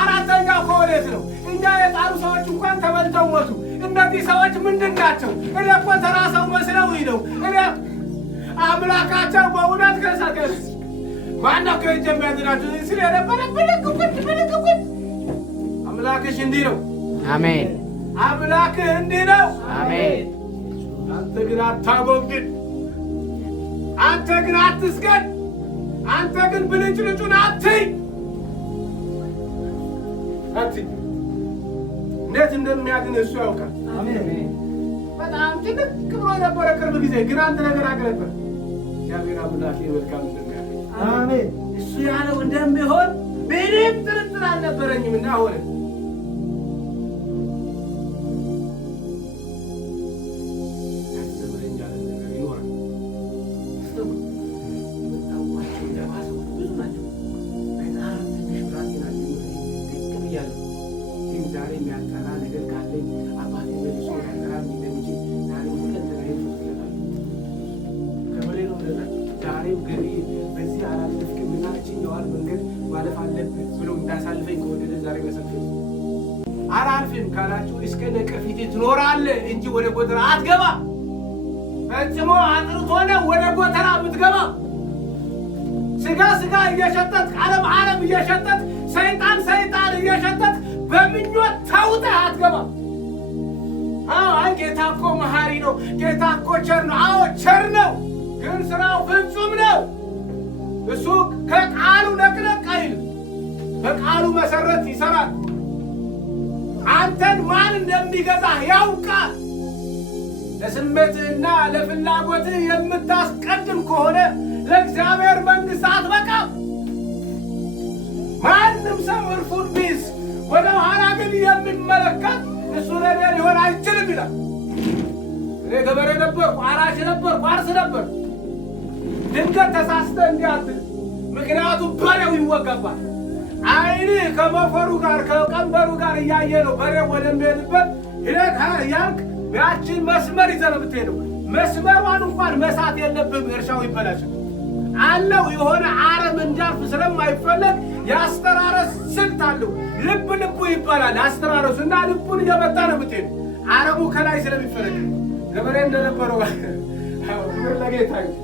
አራተኛው ከወዴት ነው? እኛ የጣሉ ሰዎች እንኳን ተበልተው ሞቱ። እነዚህ ሰዎች ምንድን ናቸው? እኔ እኮ ተራ ሰው መስለውኝ ነው። እኔ አምላካቸው በእውነት ከሰከስ ማነው ከእጅ የሚያድናችሁ ሲል የነበረ ብድግ ቁጭ። አምላክሽ እንዲህ ነው። አሜን። አምላክህ እንዲህ ነው። አሜን። አንተ ግን አታጎብድድ። አንተ ግን አትስገድ። አንተ ግን ብልጭልጩን አትይ። እንዴት እንደሚያድን እሱ ያውቃል። በጣም ጭንቅ ብሎ ነበረ ቅርብ ጊዜ፣ ግን አንድ ነገር አገለበት። እግዚአብሔር አምላኬ መልካም እንደሚያደርግ አሜን። እሱ ያለው እንደሚሆን ምንም ጥርጥር አልነበረኝም እና ሆነ። ዛሬ የሚያጠራ ነገር ካለኝ አባቴ መልሶ ያጠራ እንደሚችል ዛሬ ሁለንተናዬ ይፈቅዳል። ከበሌ ነው ብለናል። ዛሬው ገቢ በዚህ አላለፍክም እና እችኛዋን መንገድ ማለፍ አለብህ ብሎ እንዳሳልፈኝ ከወደደ ዛሬ መሰልፈኝ አላልፍም ካላችሁ እስከ ነቀፊቴ ትኖራለህ እንጂ ወደ ጎተራ አትገባ። ፈጽሞ አጥርቶ ነው ወደ ጎተራ የምትገባ። ስጋ እየሸጠት ዓለም እየሸጠት ሰይጣን እየሸጠት በምኞት ተውጠህ አትገባ። ናቸው። ጌታ እኮ ቸር ነው። አዎ ቸር ነው፣ ግን ስራው ፍጹም ነው። እሱ ከቃሉ ነቅነቅ አይልም። በቃሉ መሰረት ይሰራል። አንተን ማን እንደሚገዛ ያውቃል። ለስሜትህና ለፍላጎትህ የምታስቀድም ከሆነ ለእግዚአብሔር መንግሥት አትበቃም። ማንም ሰው እርፉን ቢይዝ ወደ ኋላ ግን የሚመለከት እሱ ለኔ ሊሆን አይችልም ይላል። እኔ ገበሬ ነበርኩ፣ አራሽ ነበርኩ፣ አርስ ነበር። ድንገት ተሳስተህ እንዲህ አትል። ምክንያቱም በሬው ይወጋባል። ዓይንህ ከሞፈሩ ጋር ከቀንበሩ ጋር እያየ ነው በሬው ወደሚሄድበት ሂደት እያልክ ያችን መስመር ይዘህ ነው የምትሄደው። መስመሯን እንኳን መሳት የለብህም፣ እርሻው ይበላሻል። አለው የሆነ አረም እንዳልፍ ስለማይፈለግ የአስተራረስ ስልት አለው። ልብ ልቡ ይባላል አስተራረሱ እና ልቡን እየመታ ነው የምትሄደው። አረሙ ከላይ ስለሚፈለግ ገበሬ እንደነበረው ክብር ለጌታ ይሁን።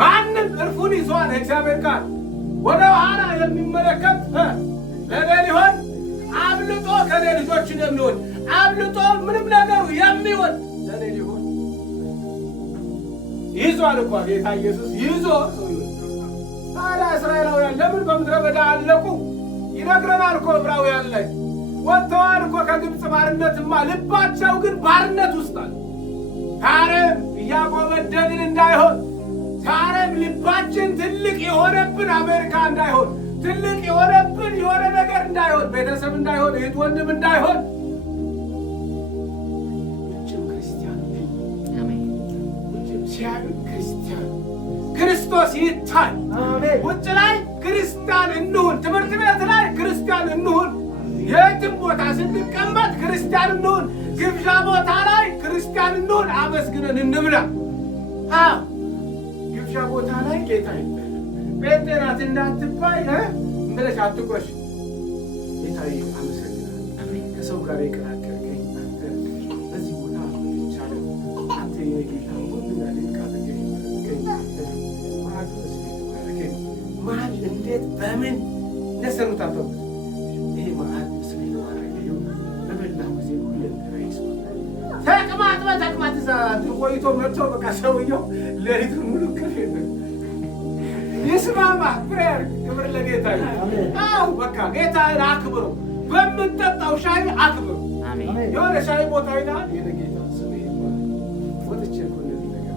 ማንም እርፉን ይዟል። እግዚአብሔር ቃል ወደ ኋላ የሚመለከት ለኔ ሊሆን አብልጦ ከኔ ልጆችን የሚሆን አብልጦ ምንም ነገሩ የሚሆን ለኔ ሊሆን ይዟል እኮ ጌታ ኢየሱስ ይዞ ሰው ይሆን። ታዲያ እስራኤላውያን ለምን በምድረ በዳ አለቁ? ይነግረናል እኮ ዕብራውያን ላይ ወጥተዋል እኮ ከግብፅ ባርነትማ፣ ልባቸው ግን ባርነት ውስጥ አለ። ዛሬም እያጎበደልን እንዳይሆን፣ ዛሬም ልባችን ትልቅ የሆነብን አሜሪካ እንዳይሆን፣ ትልቅ የሆነብን የሆነ ነገር እንዳይሆን፣ ቤተሰብ እንዳይሆን፣ እህት ወንድም እንዳይሆን ሲያዩ ክርስቲያን ክርስቶስ ይታይ። ውጭ ላይ ክርስቲያን እንሁን፣ ትምህርት ቤት ላይ ክርስቲያን እንሁን፣ የትም ቦታ ስንቀመጥ ክርስቲያን እንሁን፣ ግብዣ ቦታ ላይ ክርስቲያን እንሁን፣ አመስግነን እንብላ። ግብዣ ቦታ ላይ ጌታ ይታይ። ጴንጤ ናት እንዳትባይ ብለሽ አትቁረሽ። ጌታ አመሰግናለሁ ከሰው ጋር የቀላቀልከኝ አንተ በዚህ ቦታ ይቻላል አንተ የጌታ ማን እንዴት በምን ለሰሩት አተው ይሄ ማአት ስሜት ማረገው በበላው ጊዜ ሁሉ ራይስ ተቅማጥ ቆይቶ መጥቶ በቃ ሰውየው ለሊቱን ሙሉ ከፈለ ይስማማ ፕሬየር ክብር ለጌታ ይሁን። አዎ በቃ ጌታን አክብሩ። በምንጠጣው ሻይ አክብሩ። አሜን። የሆነ ሻይ ቦታ ይላል የጌታ ስም ይባል ወጥቼ እኮ እንደዚህ ነገር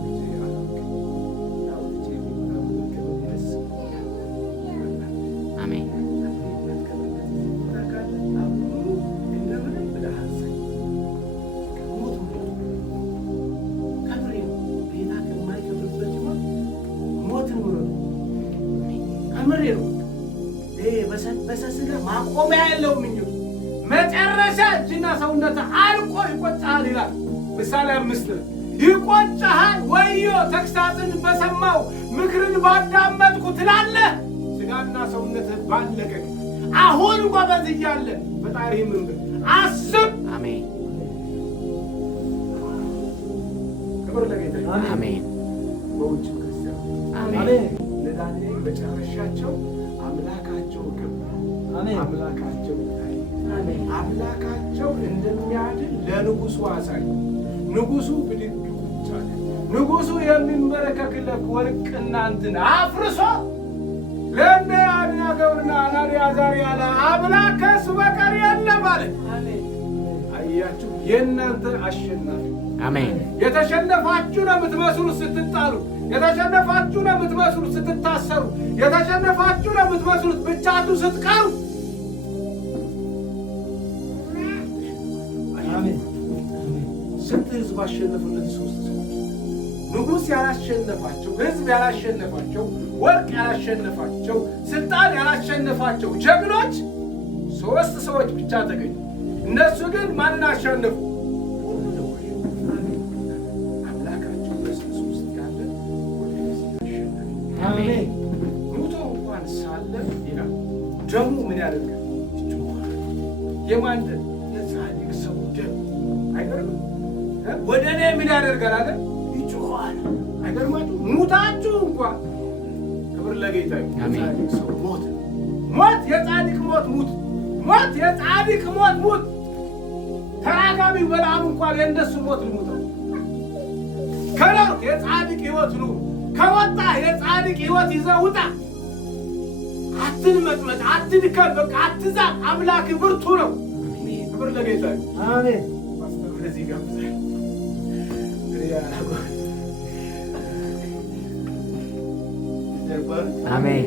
በሰስለ ማቆሚያ ያለው ምኞት መጨረሻ እጅና ሰውነት አልቆ ይቆጫል ይላል ምሳሌ 5 ይቆጫል። ወዮ ተግሳጽን በሰማው ምክርን ባዳመጥኩ ትላለህ። ስጋና ሰውነት ባለቀ አሁን ጎበዝ እያለ ፈጣሪህም አስብ። አሜን። ክብር ለጌታ ይሁን። አሜን። በውጭ ክርስቲያን አሜን። ለዳንኤል መጨረሻቸው አምላካቸው አምላካቸው አምላካቸው እንደሚያድን ለንጉሱ አሳይ። ንጉሱ ብድግ ቁጫለ። ንጉሱ የሚመረከክለት ወርቅና እንትን አፍርሶ ለእነ አብናገብርና አናንያ አዛርያ ያለ አምላክ ከእሱ በቀር የለም አለ። አያችሁ የእናንተ አሸናፊ አሜን። የተሸነፋችሁ ነው የምትመስሉት ስትጣሉ፣ የተሸነፋችሁ ነው የምትመስሉት ስትታሰሩ፣ የተሸነፋችሁ ነው የምትመስሉት ብቻችሁ ስትቀሩ። ስንት ህዝብ አሸነፉ እነዚህ ሶስት ሰዎች? ንጉሥ ያላሸነፋቸው፣ ህዝብ ያላሸነፋቸው፣ ወርቅ ያላሸነፋቸው፣ ስልጣን ያላሸነፋቸው ጀግኖች ሶስት ሰዎች ብቻ ተገኙ። እነሱ ግን ማንን አሸነፉ? አምላካቸው በስሱ ውስጥ ያለ አሜን። ሙቶ እንኳን ሳለ ይላል ደሙ ምን ያደርጋል? ይጮኻል። የማን ደም? የጻድቅ ሰው ደም። አይገርም? ወደ እኔ ምን ያደርጋል አለ? ይጮኻል። አይገርማችሁ? ሙታችሁ እንኳን ክብር ለጌታ ይሁን። የጻድቅ ሰው ሞት ሞት የጻድቅ ሞት ሙት ሞት የጻድቅ ሞት ሙት ተራጋሚው በለዓም እንኳን የእነሱ ሞት ልሙተው ከኖርክ የጻድቅ ሕይወት ኑር፣ ከወጣህ የጻድቅ ሕይወት ይዘህ ውጣ። አትልመጥመጥ፣ አትድከም፣ በቃ አትዛቅ። አምላክ ብርቱ ነው። ክብር ለጌታ ይሁን። አሜን። ማስተር ወደዚህ ጋብዛል። አሜን።